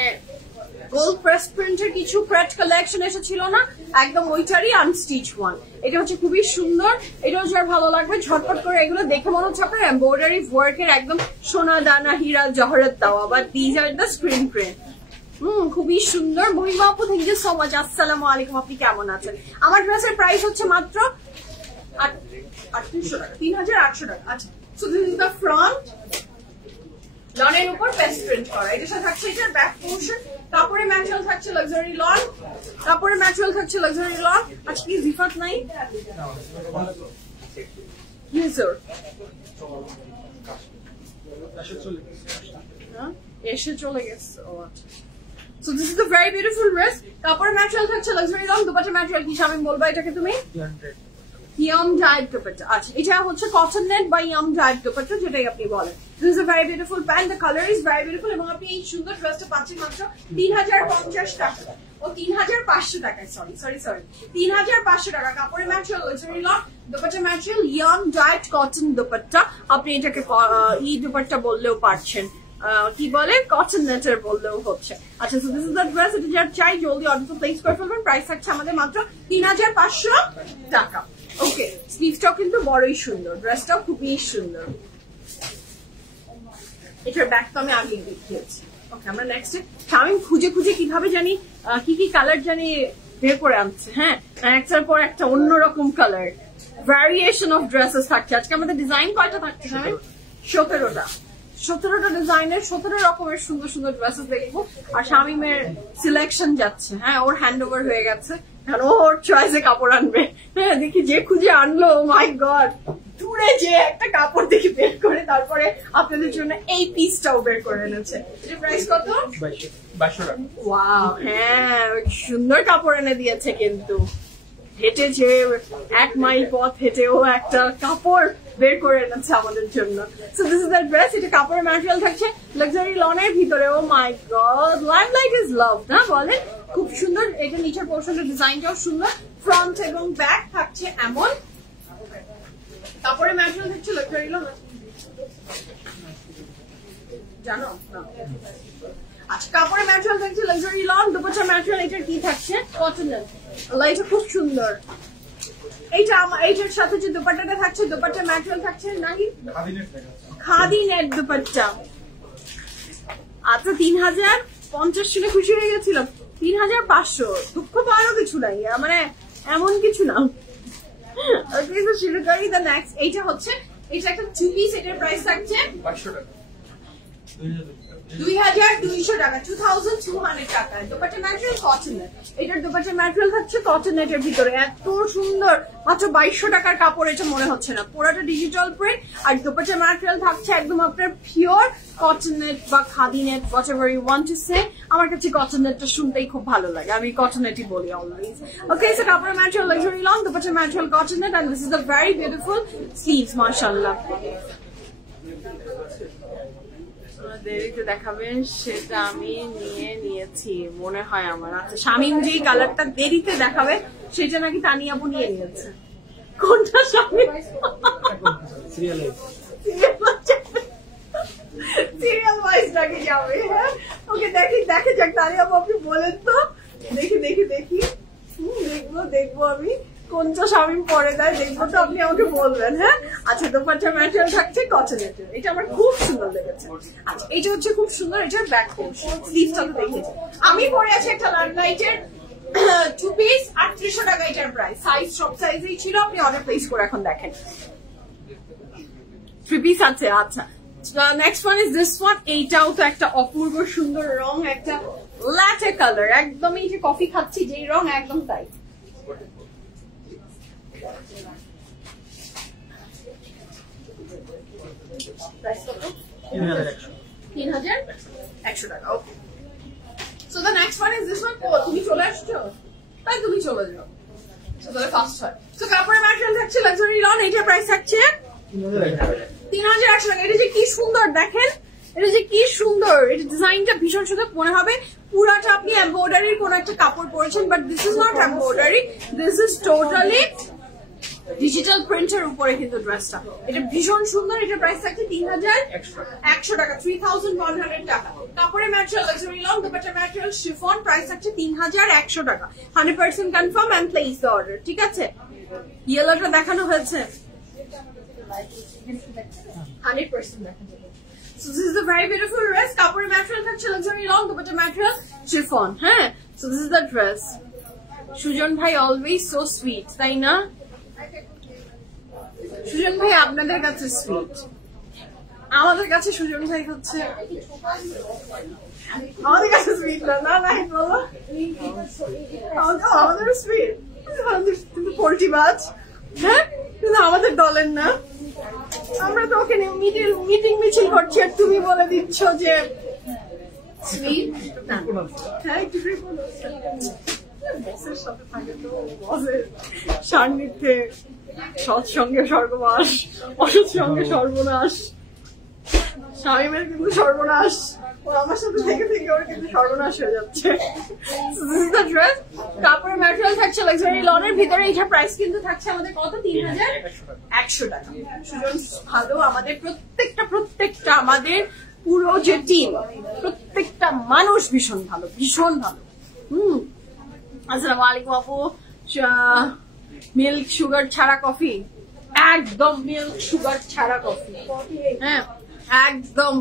গোল্ড প্রেস প্রিন্টের কিছু ক্রেট কালেকশন এসেছিল না, একদম ওইটারই আনস্টিচ ওয়ান। এটা হচ্ছে খুবই সুন্দর, এটাও যার ভালো লাগবে ঝটপট করে এগুলো দেখে মনে হচ্ছে আপনার এমব্রয়ডারি ওয়ার্কের একদম সোনা দানা হীরা জহরত দেওয়া, but these are the screen print. খুবই সুন্দর। মহিমা আপু থ্যাংক ইউ সো মাচ, আসসালামু আলাইকুম, আপনি কেমন আছেন? আমার ড্রেসের প্রাইস হচ্ছে মাত্র 3800 টাকা, 3800 টাকা। আচ্ছা, so this is the front, লনের উপর পেস্ট প্রিন্ট করা। এটার সাথে থাকছে এটার ব্যাক পোর্শন, কাপড়ে ম্যাটেরিয়াল থাকছে লাক্সারি লন, কাপড়ে ম্যাটেরিয়াল থাকছে লাক্সারি লন। আজকে কি জিফাত নাই? ইউজার এসে চলে গেছে। ও আচ্ছা, so this is a very beautiful dress. কাপড়ের ম্যাটেরিয়াল থাকছে লাক্সারি লন, দুপাট্টার ম্যাটেরিয়াল কি শামিম বলবা এটাকে তুমি? Yarn dyed dupatta. আচ্ছা, এটা হচ্ছে কটন নেট বা ইয়াম ডাইড দুপাট্টা, যেটাই আপনি বলেন। This is a very beautiful pant, the colour is very beautiful, এবং আপনি এই সুন্দর ড্রেসটা পাচ্ছেন মাত্র 3050 টাকা। ও 3500 টাকায়, সরি 3500 টাকা। কাপড়ের material luxury lawn, dupatta material yarn dyed cotton dupatta. আপনি এটাকে ই দুপাট্টা বললেও পারছেন, কি বলে কটন নেটের বললেও হচ্ছে। আচ্ছা, so this is the dress. এটা যার চাই জলদি অর্ডার প্লেস করে ফেলবেন। প্রাইস থাকছে আমাদের মাত্র 3500 টাকা। ওকে, স্লিভসটাও কিন্তু বড়ই সুন্দর, ড্রেসটাও খুবই সুন্দর। এটার ব্যাক তো আমি আগে দেখিয়েছি। ওকে, আমরা নেক্সট শামিম খুঁজে খুঁজে কিভাবে জানি কি কি কালার জানি বের করে আনছে। হ্যাঁ, একটার পর একটা অন্যরকম কালার ভ্যারিয়েশন অফ ড্রেসেস থাকছে। আজকে আমাদের ডিজাইন কয়টা থাকছে শামিম? 17টা ডিজাইনের 17 রকমের সুন্দর সুন্দর ড্রেসেস দেখবো। আর শামিমের সিলেকশন যাচ্ছে, হ্যাঁ ওর হ্যান্ড ওভার হয়ে গেছে, কারণ ওর চয়েসে কাপড় আনবে। হ্যাঁ, দেখি যে খুঁজে আনলো, মাই গড, দূরে যে একটা কাপড় দেখি বের করে তারপরে আপনাদের জন্য এই পিসটাও বের করে এনেছে। এটার প্রাইস কত? 2200 টাকা। ওয়াও, হ্যাঁ সুন্দর কাপড় এনে দিয়েছে, কিন্তু হেঁটেছে 1 মাইল পথ হেঁটেও একটা কাপড় বের করে এনেছে আমাদের জন্য। So this is the dress. এটা কাপড়ের ম্যাটেরিয়াল থাকছে লাক্সারি লনের ভিতরে। ও মাই গড, লাইমলাইট ইজ লাভ না বলেন, খুব সুন্দর। এটা নিচের পোর্শনের ডিজাইনটাও সুন্দর, ফ্রন্ট এবং ব্যাক থাকছে এমন। কাপড়ের ম্যাটেরিয়াল থাকছে লাক্সারি লন, জানো না? আচ্ছা, কাপড়ের ম্যাটেরিয়াল থাকছে লাক্সারি লন, দুপাট্টার ম্যাটেরিয়াল এটার কি থাকছে? কটন। এটা খুব সুন্দর। এইটার সাথে যে দুপাট্টাটা থাকছে, দুপাট্টার ম্যাটেরিয়াল থাকছে নাকি খাদি নেট দুপাট্টা। আচ্ছা, 3050 শুনে খুশি হয়ে গেছিলাম। 3500, দুঃখ পাওয়ারও কিছু নাই, মানে এমন কিছু না। শুরু করি দ্য নেক্সট। এইটা হচ্ছে, এটা একটা 2 পিস, এটার প্রাইস থাকছে 500 টাকা, 2200 টাকা, 2200 টাকা। দুপাট্টা ম্যাটেরিয়াল কটন নেট, এটার দুপাট্টা ম্যাটেরিয়াল থাকছে কটন নেটের ভিতরে। এত সুন্দর, মাত্র 2200 টাকার কাপড়। এটা মনে হচ্ছে না, পুরোটা ডিজিটাল প্রিন্ট। আর দুপাট্টা ম্যাটেরিয়াল থাকছে একদম আপনার পিওর কটন নেট বা khadi net, whatever you want to say. আমার কাছে কটন নেটটা শুনতেই খুব ভালো লাগে, আমি কটন নেটই বলি অলওয়েজ। ওকে, সো কাপড়ের material luxury lawn, dupatta material cotton net, and this is a very beautiful sleeves, মাশাআল্লাহ। দেরিতে দেখাবেন সেটা আমি নিয়েছি মনে হয় আমার। আচ্ছা, শামিম যে কালারটা দেরিতে দেখাবে সেটা নাকি তানিয়া আপু নিয়ে নিয়েছে। কোনটা শামিম? সিরিয়াল ওয়াইজ নাকি যাবে? হ্যাঁ, ওকে দেখে যাক। তানিয়া আপু আপনি বলেন তো, দেখি দেখবো আমি কোনটা শামিম পরে দেয়, দেখবো তো আপনি আমাকে বলবেন। হ্যাঁ, আচ্ছা, দুপাট্টা ম্যাটেরিয়াল থাকছে কটন নেটের, এটা আমার খুব সুন্দর লেগেছে। আচ্ছা, এটা হচ্ছে খুব সুন্দর, এটার ব্যাক পোর্শন, স্লিভটা তো দেখেছি। আমি পরে আছি একটা লাইটের 2 পিস, 3800 টাকা এটার প্রাইস। সাইজ সব সাইজেই ছিল, আপনি অর্ডার প্লেস করে এখন দেখেন। 3 পিস আছে। আচ্ছা, next one is this one. এইটাও তো একটা অপূর্ব সুন্দর রং, একটা ল্যাটে কালার, একদমই যে কফি খাচ্ছি যেই রং একদম তাই। প্রাইস কত? 3100 টাকা। Okay, so the next one is this one. তুমি চলে আসছো, তাই তুমি চলে যাও, তাহলে ফাস্ট হয়। সো কাপড়ের ম্যাটেরিয়াল থাকছে লাক্সারি লন, এটার প্রাইস থাকছে 3100 টাকা। এটা যে কি সুন্দর দেখেন, এটা যে কি সুন্দর, এটা ডিজাইনটা ভীষণ সুন্দর। মনে হবে পুরাটা আপনি এমব্রয়ডারির কোন একটা কাপড় পরেছেন, but this is not embroidery, this is totally digital প্রিন্টের উপরে কিন্তু ড্রেসটা, এটা ভীষণ সুন্দর। এটা প্রাইস থাকছে 3100 টাকা, 3100 টাকা। কাপড়ের material luxury lawn dupatta material chiffon, price থাকছে 3100 টাকা। 100% confirm and place the order. ঠিক আছে, ইয়েলোটা দেখানো হয়েছে, 100% দেখানো। So this is a very beautiful dress. Kapore material থাকছে luxury long dupatta material chiffon. হ্যাঁ, so this is the dress. Sujan ভাই always so sweet, তাই না? সুজন ভাই আপনাদের কাছে সুইট, আমাদের কাছে সুজন ভাই হচ্ছে আমাদের কাছে সুইট না। না না বলো, আমাদের সুইট কিন্তু পোল্ট্রিবাজ। হ্যাঁ, কিন্তু আমাদের দলের না। আমরা তো ওখানে মিটিং মিছিল করছি আর তুমি বলে দিচ্ছ যে সুইট না। হ্যাঁ, একটু বসের সাথে থাকে তো বসের সান্নিধ্যে সৎসঙ্গে স্বর্গবাস, অসৎ সঙ্গে সর্বনাশ। স্বামীমের কিন্তু সর্বনাশ, ও আমার সাথে থেকে থেকে ওর কিন্তু সর্বনাশ হয়ে যাচ্ছে। কাপড়ের ম্যাটেরিয়াল থাকছে লাক্সারি লনের ভিতরে। এটা প্রাইস কিন্তু থাকছে আমাদের কত, 3100 টাকা। সুজন ভালো, আমাদের প্রত্যেকটা আমাদের পুরো যে টিম, প্রত্যেকটা মানুষ ভীষণ ভালো, ভীষণ ভালো। আসসালামু আলাইকুম আপু। মিল্ক সুগার ছাড়া কফি, একদম মিল্ক সুগার ছাড়া কফি। হ্যাঁ, একদম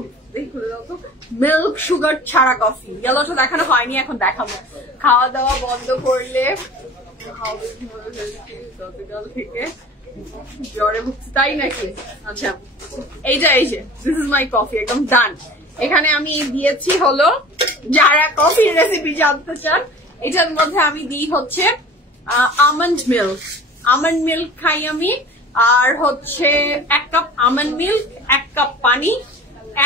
মিল্ক সুগার ছাড়া কফি। ইয়েলোটা দেখানো হয়নি, এখন দেখাবো। খাওয়া দাওয়া বন্ধ করলে গতকাল থেকে জ্বরে ভুগছি, তাই নাকি? আচ্ছা, এই যে দিস ইজ মাই কফি, একদম ডান। এখানে আমি দিয়েছি হলো, যারা কফির রেসিপি জানতে চান, এটার মধ্যে আমি দিই হচ্ছে আমন্ড মিল্ক খাই আমি, আর হচ্ছে 1 কাপ আমন্ড মিল্ক, 1 কাপ পানি,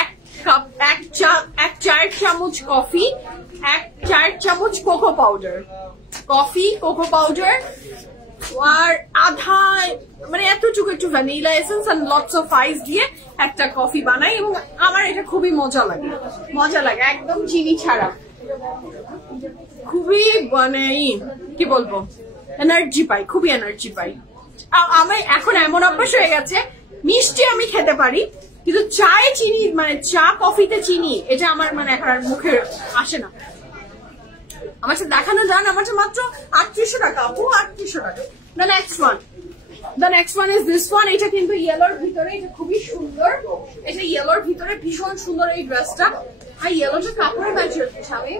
1 চায়ের চামচ কফি, 1 চায়ের চামচ কোকো পাউডার, কোকো পাউডার, আর আধা মানে এতটুকু একটু ভ্যানিলা এসেন্স আর লটস অফ আইস দিয়ে একটা কফি বানাই। এবং আমার এটা খুবই মজা লাগে, একদম চিনি ছাড়া। খুবই মানে কি বলবো, এনার্জি পাই, খুবই এনার্জি পাই। আমি এখন এমন অভ্যাস হয়ে গেছে, মিষ্টি আমি খেতে পারি কিন্তু চায়ে চিনি, মানে চা কফিতে চিনি, এটা আমার মানে এখন আর মুখে আসে না। আমার সাথে দেখানো যান, আমার মাত্র 3800 টাকা আপু, 3800 টাকা। The next one is this one. এটা কিন্তু ইয়েলোর ভিতরে, এটা খুবই সুন্দর। এটা ইয়েলোর ভিতরে ভীষণ সুন্দর এই ড্রেসটা। আর ইয়েলোটা কাপড়ের ম্যাটেরিয়াল ছাড়ে।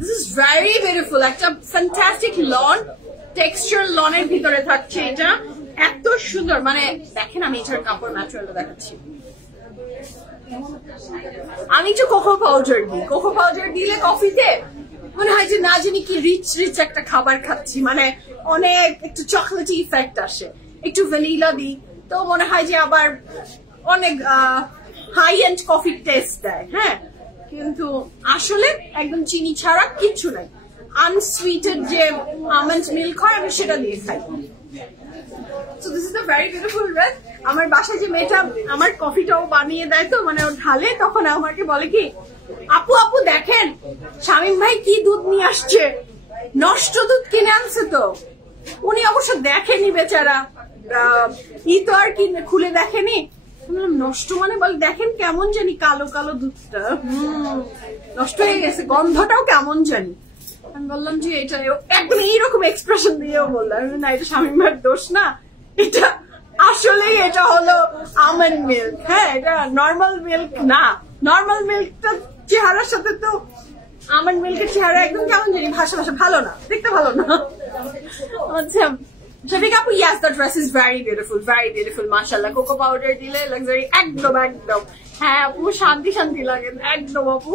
This is very beautiful. একটা fantastic lawn texture লনের ভিতরে থাকছে এটা, এত সুন্দর। মানে দেখেন, আমি এটার কাপড় ম্যাটেরিয়ালটা দেখাচ্ছি। আমি একটু কোকো পাউডার দিলে কফিতে মনে হয় যে না জানি কি রিচ একটা খাবার খাচ্ছি, মানে অনেক একটু চকলেটি ইফেক্ট আসে। একটু ভ্যানিলা দিই তো মনে হয় যে আবার অনেক হাই এন্ড কফি টেস্ট দেয়। হ্যাঁ, কিন্তু আসলে একদম চিনি ছাড়া কিচ্ছু নাই। আনসুইটেড যে আমন্ড মিল্ক হয়, আমি সেটা দিয়ে খাই। So this is a very beautiful dress. আমার বাসায় যে মেয়েটা আমার কফিটাও বানিয়ে দেয়, তো মানে ও ঢালে, তখন আমাকে বলে কি, আপু দেখেন শামীম ভাই কি দুধ নিয়ে আসছে, নষ্ট দুধ কিনে আনছে। তো উনি অবশ্য দেখেনি বেচারা, তো আর কি খুলে দেখেনি। নষ্ট মানে বল, দেখেন কেমন জানি কালো কালো দুধটা, নষ্ট হয়ে গেছে, গন্ধটাও কেমন জানি। আমি বললাম যে এটা একদম এইরকম এক্সপ্রেশন দিয়েও বললাম, না এটা শামীম ভাইয়ের দোষ না, এটা আসলেই এটা হলো আমন্ড মিল্ক। হ্যাঁ, এটা নর্মাল মিল্ক না। নর্মাল মিল্কটা চেহারার সাথে তো আমন্ড মিল্কের চেহারা একদম কেমন জানি, ভাষা ভালো না, দেখতে ভালো না। আচ্ছা Shafiq apu, yes, the dress is very beautiful, mashallah. Cocoa powder dile luxury, ekdom. হ্যাঁ আপু, শান্তি লাগে একদম আপু।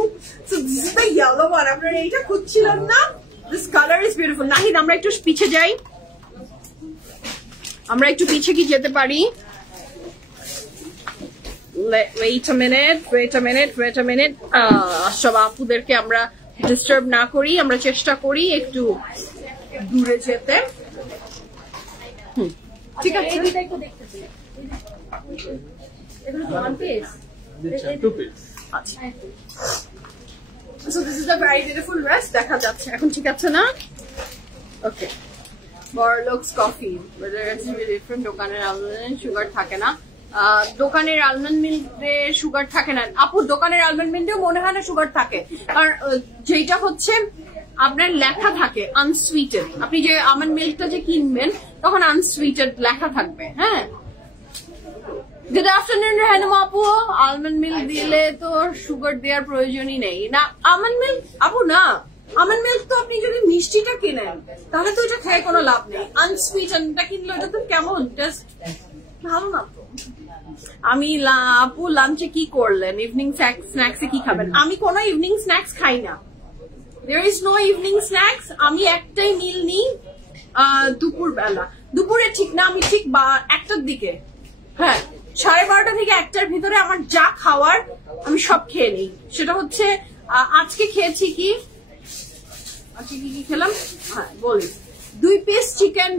So this is the yellow one. আপনারা এইটা খুঁজছিলেন না? This color is beautiful. Nahid, আমরা একটু পিছে যাই, আমরা একটু পিছে কি যেতে পারি? Wait a minute. সব আপুদেরকে আমরা ডিস্টার্ব না করি, আমরা চেষ্টা করি একটু দূরে যেতে। ঠিক আছে, So this is a very beautiful dress, দেখা যাচ্ছে এখন, ঠিক আছে না? ওকে, বড়লোকস কফি, ডিফারেন্ট দোকানের আলমন্ড সুগার থাকে না, দোকানের আলমন্ড মিল্কে সুগার থাকে না আপু, দোকানের আলমন্ড মিল্কেও মনে হয় না সুগার থাকে, আর যেটা হচ্ছে আপনার লেখা থাকে আনসুইটেড, আপনি যে আলমন্ড মিল্কটা যে কিনবেন তখন আনসুইটেড লেখা থাকবে। হ্যাঁ, গুড আফটারনুন রেহানুমা আপু, আলমন্ড মিল্ক দিলে তো সুগার দেওয়ার প্রয়োজনই নেই না। আলমন্ড মিল্ক আপু না, আলমন্ড মিল্ক তো আপনি যদি মিষ্টিটা কিনেন তাহলে তো ওটা খেয়ে কোনো লাভ নেই, আনসুইটেডটা কিনলে ওটা তো কেমন টেস্ট ভালো না তো। আমি আপু লাঞ্চে কি করলেন, ইভিনিং স্ন্যাক্সে কি খাবেন? আমি কোনো ইভিনিং স্ন্যাক্স খাই না, there is no evening snacks, আমি একটাই মিল নিই দুপুর বেলা, দুপুরে ঠিক না, আমি ঠিক 1টার দিকে, হ্যাঁ 12:30 থেকে 1টার ভিতরে আমার যা খাওয়ার আমি সব খেয়ে নিই। সেটা হচ্ছে আজকে খেয়েছি কি, আজকে কি খেলাম হ্যাঁ বলি, 2 পিস চিকেন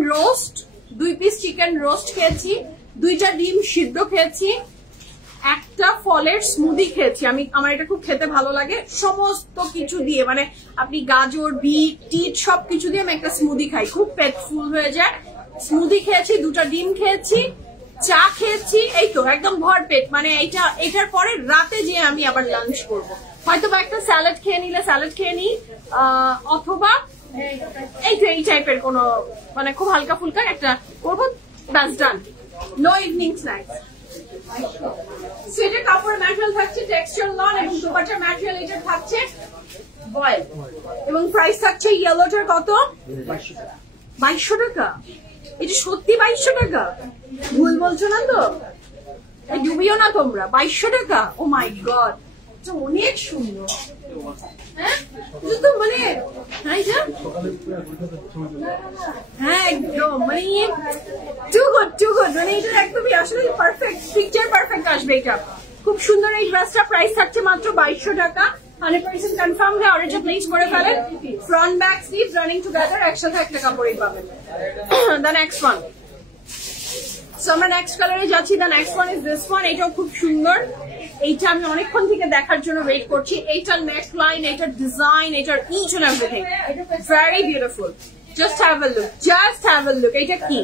রোস্ট খেয়েছি, 2টা ডিম সিদ্ধ খেয়েছি, একটা ফলের স্মুদি খেয়েছি। আমার এটা খুব খেতে ভালো লাগে, সমস্ত কিছু দিয়ে, মানে আপনি গাজর বিট টিট সবকিছু দিয়ে আমি একটা স্মুদি খাই, খুব পেট ফুল হয়ে যায়। স্মুদি খেয়েছি, 2টা ডিম খেয়েছি, চা খেয়েছি, এই তো একদম ভর পেট। মানে এটার পরে রাতে যে আমি আবার লাঞ্চ করবো, হয়তো বা একটা স্যালাড খেয়ে নিই, অথবা এই টাইপের কোনো মানে খুব হালকা ফুলকা একটা করবো, that's done, no evening snacks. সেটা কাপড়ের ম্যাটেরিয়াল থাকছে টেক্সচার লন, এবং দোপাট্টার ম্যাটেরিয়াল এটা থাকছে বয়েল, এবং প্রাইস থাকছে ইয়েলোটার কত 2200 টাকা। এটা সত্যি 2200 টাকা, ভুল বলছো না তো, ডুবিও না তোমরা, 2200 টাকা। ও মাই গড, এটা অনেক সুন্দর। হ্যাঁ তো মানে হ্যাঁ একদম মানে টু গুড, মানে এটা একদমই আসলে পারফেক্ট, পিকচার পারফেক্ট আসবে। এটা খুব সুন্দর এই ড্রেসটা, প্রাইস থাকছে মাত্র 2200 টাকা, 100% কনফার্ম হয়ে অর্ডারটা প্লেস করে ফেলেন। Front back sleeves running together, একসাথে একটা কাপড়ই পাবেন। দ্য নেক্সট ওয়ান, সো আমরা নেক্সট কালারে যাচ্ছি। The next one is this one, এটাও খুব সুন্দর। এইটা আমি অনেকক্ষণ থেকে দেখার জন্য ওয়েট করছি। এইটার নেক লাইন, এইটার ডিজাইন, এইটার each and everything very beautiful. Just have a look, এইটা কি,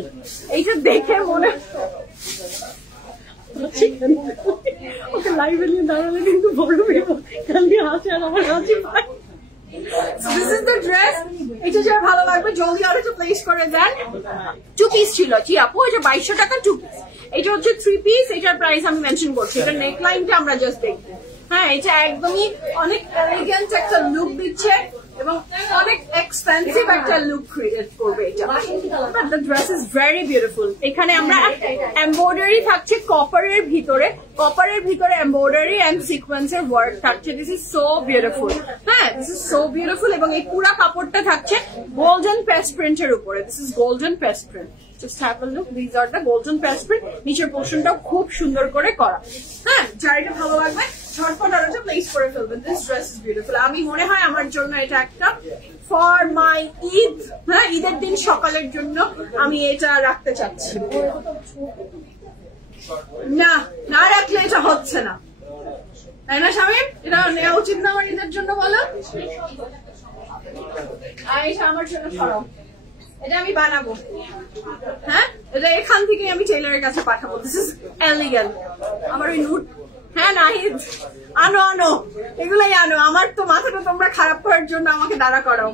এইটা দেখে মনে ওকে লাইভে নিয়ে দাঁড়ালে কিন্তু বড় খালি হাসে আর আমার হাসি পায়। This is the dress, এটা যার ভালো লাগবে জলদি অর্ডারটা প্লেস করে দেন। 2 পিস ছিল জি আপু, এটা 2200 টাকা 2 পিস। এটা হচ্ছে 3 পিস, এটার প্রাইস আমি মেনশন করছি। এটা নেক লাইনটা আমরা জাস্ট দেখব। হ্যাঁ, এটা একদমই অনেক এলিগেন্ট একটা লুক দিচ্ছে এবং অনেক এক্সপেন্সিভ একটা লুক ক্রিয়েট করবে এটা। But the dress is very beautiful. এখানে আমরা এমব্রয়ডারি থাকছে কপারের ভিতরে এমব্রয়ডারি এন্ড সিকোয়েন্সের ওয়ার্ক থাকছে। This is so beautiful. হ্যাঁ, দিস ইজ সো বিউটিফুল এবং এই পুরো কাপড়টা থাকছে গোল্ডেন পেস্ট প্রিন্টের উপরে। This is golden paste print. Just have a look. These are the golden pearl print. নিচের পোর্শনটাও খুব সুন্দর করে করা। হ্যাঁ, যার এটা ভালো লাগবে ঝটপট অর্ডারটা প্লেস করে ফেলবেন। This dress is beautiful. আমি মনে হয় আমার জন্য এটা একটা for my ঈদ, হ্যাঁ ঈদের দিন সকালের জন্য আমি এটা রাখতে চাচ্ছি। না রাখলে এটা হচ্ছে না, তাই না শামিম? এটা নেওয়া উচিত না আমার ঈদের জন্য, বলো? এটা আমার জন্য সরাও, এটা আমি বানাবো। হ্যাঁ, এটা এখান থেকে আমি টেইলারের কাছে পাঠাবো। This is elegant. আমার ওই নুট, হ্যাঁ নাহিদ আনো এগুলাই আনো। আমার তো মাথাটা তোমরা খারাপ করার জন্য আমাকে দাঁড়া করাও,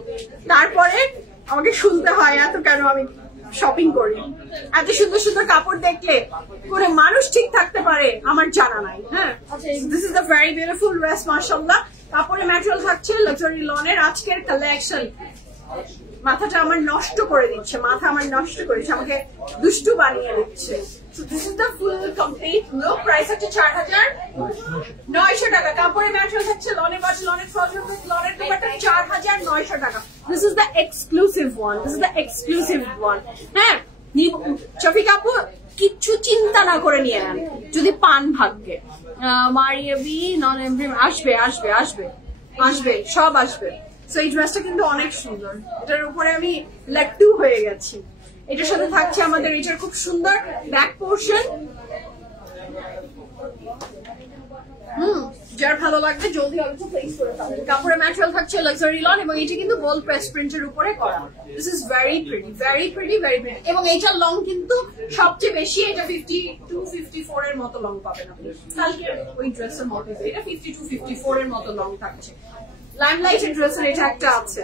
তারপরে আমাকে শুনতে হয় এত কেন আমি শপিং করি। এত সুন্দর সুন্দর কাপড় দেখলে করে মানুষ ঠিক থাকতে পারে আমার জানা নাই। হ্যাঁ, this is the very beautiful dress মাশাআল্লাহ। কাপড়ের ম্যাটেরিয়াল থাকছে লাক্সারি লনের আজকের কালেকশন। মাথাটা আমার নষ্ট করে দিচ্ছে, আমাকে দুষ্টু বানিয়ে দিচ্ছে। So this is the full complete look. Price হচ্ছে 4900 টাকা। কাপড়ের ম্যাটেরিয়াল হচ্ছে লনের বাটি, লনের ফ্রক, লনের দুপাট্টা 4900 টাকা। This is the exclusive one. হ্যাঁ, শফিক আপু কিচ্ছু চিন্তা না করে নিয়ে নেন, যদি পান ভাগ্যে। মারিয়াবি নন এমব্রিম আসবে, সব আসবে। সো এই ড্রেসটা কিন্তু অনেক সুন্দর, এটার উপরে আমি লাট্টু হয়ে গেছি। এটার সাথে থাকছে আমাদের এটার খুব সুন্দর ব্যাক পোর্শন। যার ভালো লাগবে জলদি অল্প প্লেস করে ফেলেন। কাপড়ের ম্যাটেরিয়াল থাকছে লাক্সারি লন এবং এটা কিন্তু গোল্ড প্রেস প্রিন্টের উপরে করা। This is very pretty, very pretty, very pretty. এবং এইটার লং কিন্তু সবচেয়ে বেশি, এটা 52-54 এর মতো লং পাবেন আপনি। কালকের ওই ড্রেসের মতো এটা 52-54 এর মতো লং থাকছে। লাইমলাইটের ড্রেসের এটা একটা আছে,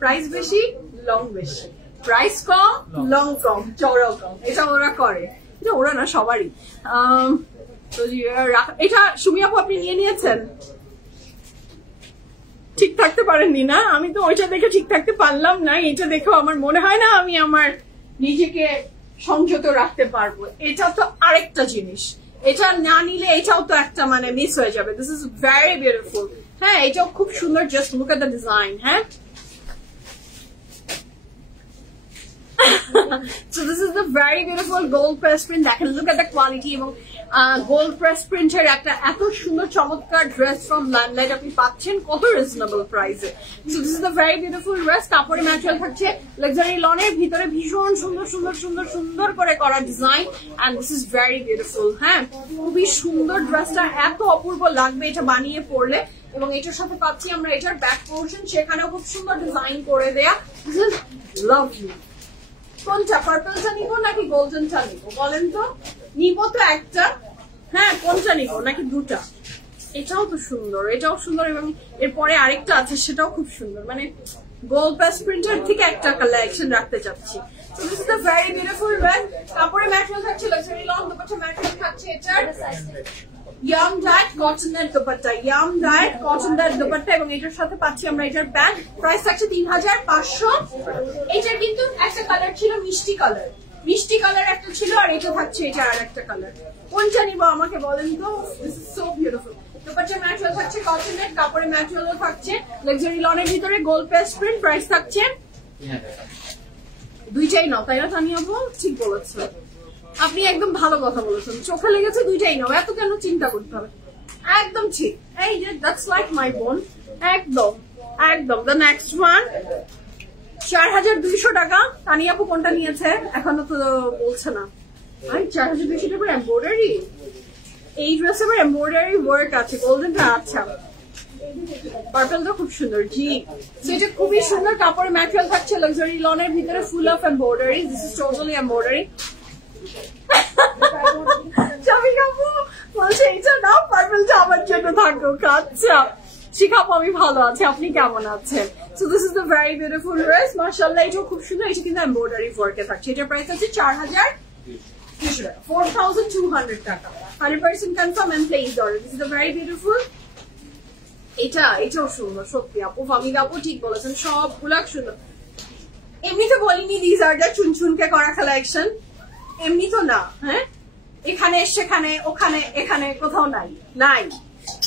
প্রাইস বেশি লং বেশি, প্রাইস কম লং কম, চওড়াও কম। এটা ওরা করে, এটা ওরা না সবারই। এটা সুমি আপু আপনি নিয়ে নিয়েছেন, ঠিক থাকতে পারেননি না? আমি তো ওইটা দেখে ঠিক থাকতে পারলাম না, এটা দেখেও আমার মনে হয় না আমি আমার নিজেকে সংযত রাখতে পারবো। এটা তো আরেকটা জিনিস, এটা না নিলে এটাও তো একটা মানে মিস হয়ে যাবে। This is very beautiful. হ্যাঁ, এটাও খুব সুন্দর, just look at the design. হ্যাঁ, so this is the very beautiful gold press print. I can look at the quality এবং gold press printer একটা এত সুন্দর চমৎকার ড্রেস from Limelight আপনি পাচ্ছেন কত রিজনেবল প্রাইসে। So this is the very beautiful dress. কাপড়ের ম্যাটেরিয়াল থাকছে লাক্সারি লনের ভিতরে ভীষণ সুন্দর সুন্দর সুন্দর সুন্দর করে করা design, and this is very beautiful. হ্যাঁ, খুবই সুন্দর ড্রেসটা, এত অপূর্ব লাগবে এটা বানিয়ে পরলে। এবং এটার সাথে পাচ্ছি আমরা এটার ব্যাক পোর্শন, সেখানেও খুব সুন্দর ডিজাইন করে দেয়া। This is lovely. কোনটা, পার্পলটা নিবো নাকি গোল্ডেনটা নিবো বলেন তো? নিবো তো একটা। হ্যাঁ, কোনটা নিবো নাকি দুটা? এটাও তো সুন্দর, এটাও সুন্দর, এবং এরপরে আরেকটা আছে সেটাও খুব সুন্দর। মানে গোল্ড প্রেস প্রিন্টার থেকে একটা কালেকশন রাখতে চাচ্ছি। So this is the very beautiful dress. কাপড়ের ম্যাটেরিয়াল থাকছে লাক্সারি লন, দুপাট্টা ম্যাটেরিয়াল থাকছে এটার ইয়াম ডায়েট কটনের দুপাট্টা, ইয়াম ডায়েট কটনের দুপাট্টা, এবং এটার সাথে পাচ্ছি আমরা এটার প্যান্ট। প্রাইস থাকছে 3500। এটার কিন্তু একটা কালার ছিল মিষ্টি কালার, মিষ্টি কালার একটা ছিল, আর এটা থাকছে এটা আর একটা কালার। কোনটা নিবো আমাকে বলেন তো? This is so beautiful. দুপাট্টার ম্যাটেরিয়াল থাকছে কটনের, কাপড়ের ম্যাটেরিয়ালও থাকছে লাক্সারি লনের ভিতরে গোল্ড প্রেস প্রিন্ট। প্রাইস থাকছে দুইটাই নাও, তাই না তানিয়া আপু? ঠিক বলেছো আপনি, একদম ভালো কথা বলেছেন, চোখে লেগেছে দুইটাই নাও, এত কেন চিন্তা করতে হবে? একদম ঠিক। এই যে দ্যাটস লাইক মাই বোন, একদম একদম। দ্য নেক্সট ওয়ান 4200 টাকা। তানিয়া আপু কোনটা নিয়েছে এখনো তো বলছে না। 4200 টাকা এমব্রয়ডারি, এই ড্রেসে আবার এমব্রয়ডারি ওয়ার্ক আছে, গোল্ডেনটা। আচ্ছা, পার্পলটা খুব সুন্দর। জি, এটা খুবই সুন্দর। কাপড়ের ম্যাটেরিয়াল থাকছে লাক্সারি লনের ভিতরে full of embroidery. This is totally embroidery. বলছে এটা নাও, পার্পলটা আমার জন্য থাকুক। আচ্ছা শিখাবো, আমি ভালো আছি, আপনি কেমন আছেন? So this is the very beautiful dress. মাশাআল্লাহ, এটাও খুব সুন্দর। এটা কিন্তু এমব্রয়ডারি ওয়ার্কে থাকছে। এটার প্রাইস আছে 4200 টাকা। 100% confirm and place order. This is the very beautiful. এটাও সুন্দর সত্যি আপু, ফামিদা আপু ঠিক বলেছেন, সবগুলা সুন্দর। এমনিতে বলিনি দিস আর দ্য চুনচুনকে করা কালেকশন, এমনি তো না। হ্যাঁ, এখানে সেখানে ওখানে এখানে কোথাও নাই নাই।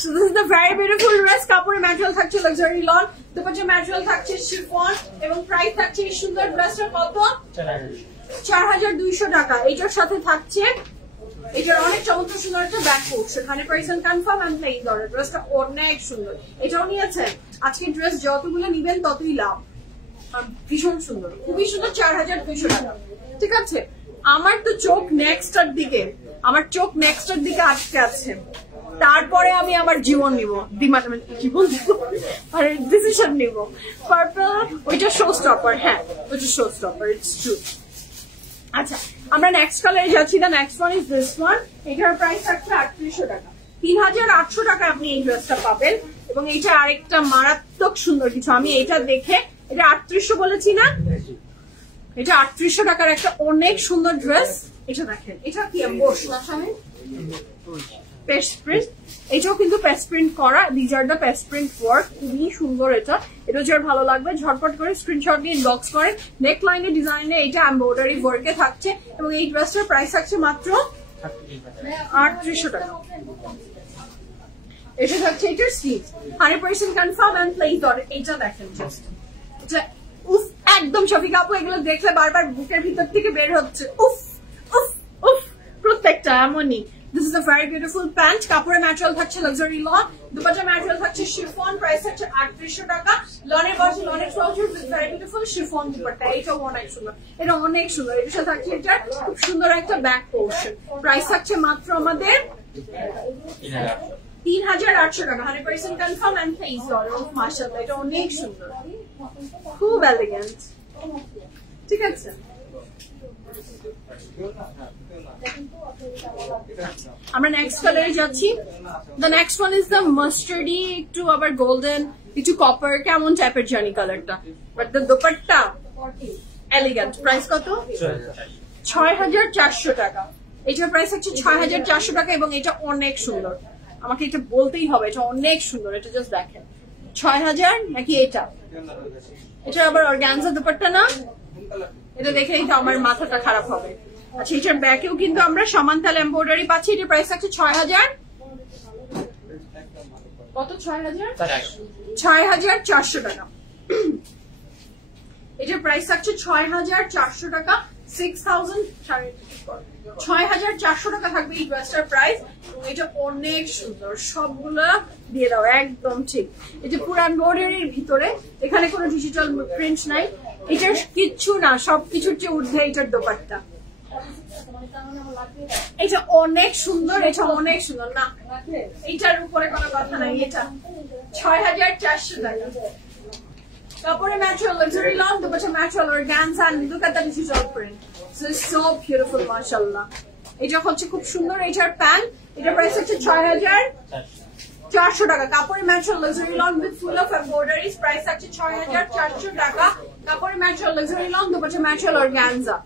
So this is the very beautiful dress. কাপড়ের ম্যাটেরিয়াল থাকছে লাক্সারি লন, দুপাট্টার ম্যাটেরিয়াল থাকছে শিফন, এবং প্রাইস থাকছে এই সুন্দর ড্রেসটার কত? 4200 টাকা। এটার সাথে থাকছে এটার অনেক চমৎকার সুন্দর একটা back portion. 100% confirm and place order. ড্রেসটা অনেক সুন্দর। এটাও নিয়েছেন? আজকে ড্রেস যতগুলো নিবেন ততই লাভ। ভীষণ সুন্দর, খুবই সুন্দর। 4200 টাকা। ঠিক আছে, আমার তো চোখ নেক্সটার দিকে, আমার চোখ নেক্সটার দিকে আটকে আছে। তারপরে আমি আমার জীবন নিব, জীবন আর ডিসিশন নিব। পার্পল ওইটা শো স্টপার। হ্যাঁ, ওইটা শো স্টপার, ইটস ট্রু। আচ্ছা, আমরা নেক্সট কালারে যাচ্ছি। না, next one is this one. এটার প্রাইস থাকছে 3800 টাকা। 3800 টাকা আপনি এই ড্রেসটা পাবেন। এবং এটা আরেকটা মারাত্মক সুন্দর কিছু, আমি এটা দেখে, এটা 3800 বলেছি না? এটা 3800 টাকার একটা অনেক সুন্দর ড্রেস। এটা দেখেন, এটা কি পেস্ট প্রিন্ট, এটাও কিন্তু পেস্ট প্রিন্ট করা। These are the paste print work, খুবই সুন্দর। এটা যার ভালো লাগবে ঝটপট করে স্ক্রিনশট নিয়ে ইনবক্স করে। নেক লাইনের ডিজাইনে এটা এমব্রয়ডারি ওয়ার্কে থাকছে, এবং এই ড্রেসটার প্রাইস থাকছে মাত্র 3800 টাকা। এটা থাকছে এটার sleeve. 100% confirm and place order. এটা দেখেন জাস্ট, এটা উফ, একদম শফিকা আপু এগুলো দেখলে বারবার বুকের ভিতর থেকে বের হচ্ছে। উফ উফ উফ, প্রত্যেকটা এমনই। This is a very beautiful pant. কাপড়ের ম্যাটেরিয়াল থাকছে লাক্সারি লন, দুপাট্টার ম্যাটেরিয়াল থাকছে শিফন। প্রাইস থাকছে 3800 টাকা। লনের বডি, লনের trouser with very beautiful chiffon dupatta. এটাও অনেক সুন্দর, এটা অনেক সুন্দর। এটার সাথে থাকছে এটা খুব সুন্দর একটা ব্যাক পোর্শন। প্রাইস থাকছে মাত্র আমাদের 3800 টাকা 100% কনফার্ম এন্ড প্লেস অর্ডার। মাশাআল্লাহ এটা অনেক সুন্দর, খুব এলিগেন্ট। ঠিক আছে, আমরা নেক্সট কালারে যাচ্ছি। The next one is the mustardy, একটু আবার গোল্ডেন, একটু কপার, কেমন টাইপের জানি কালারটা, but the dupatta elegant. Price কত? 6400 টাকা। এটার প্রাইস হচ্ছে 6400 টাকা এবং এটা অনেক সুন্দর, আমাকে এটা বলতেই হবে, এটা অনেক সুন্দর। এটা জাস্ট দেখেন 6000 নাকি এটা? এটা আবার অর্গানজা দোপাট্টা না? এটা দেখেই তো আমার মাথাটা খারাপ হবে। আচ্ছা, এটার ব্যাকেও কিন্তু আমরা সমানতাল এমব্রয়ডারি পাচ্ছি। এটার প্রাইস আছে 6000 কত? 6400 টাকা। এটার প্রাইস আছে 6400 টাকা। 6400 টাকা থাকবে এই ড্রেসটার প্রাইস। এটা অনেক সুন্দর, সবগুলা দিয়ে দাও একদম ঠিক। এটা পুরো এমব্রয়ডারির ভিতরে, এখানে কোনো ডিজিটাল প্রিন্ট নাই, এটার কিচ্ছু না, সবকিছুর চেয়ে ঊর্ধ্বে এটার দোপাট্টা। এটা অনেক সুন্দর, এটা অনেক সুন্দর না, এইটার উপরে কোনো কথা নাই। এটা 6400 টাকা। কাপড়ে natural luxury long, dupatta natural organza, and look at the digital print. So it's so beautiful, mashallah. এটা হচ্ছে খুব সুন্দর। এটার প্যান্ট, এটার প্রাইস হচ্ছে 6400 টাকা। কাপড়ে natural luxury long with full of embroideries, price আছে 6400 টাকা। কাপড়ে natural luxury long, dupatta natural organza.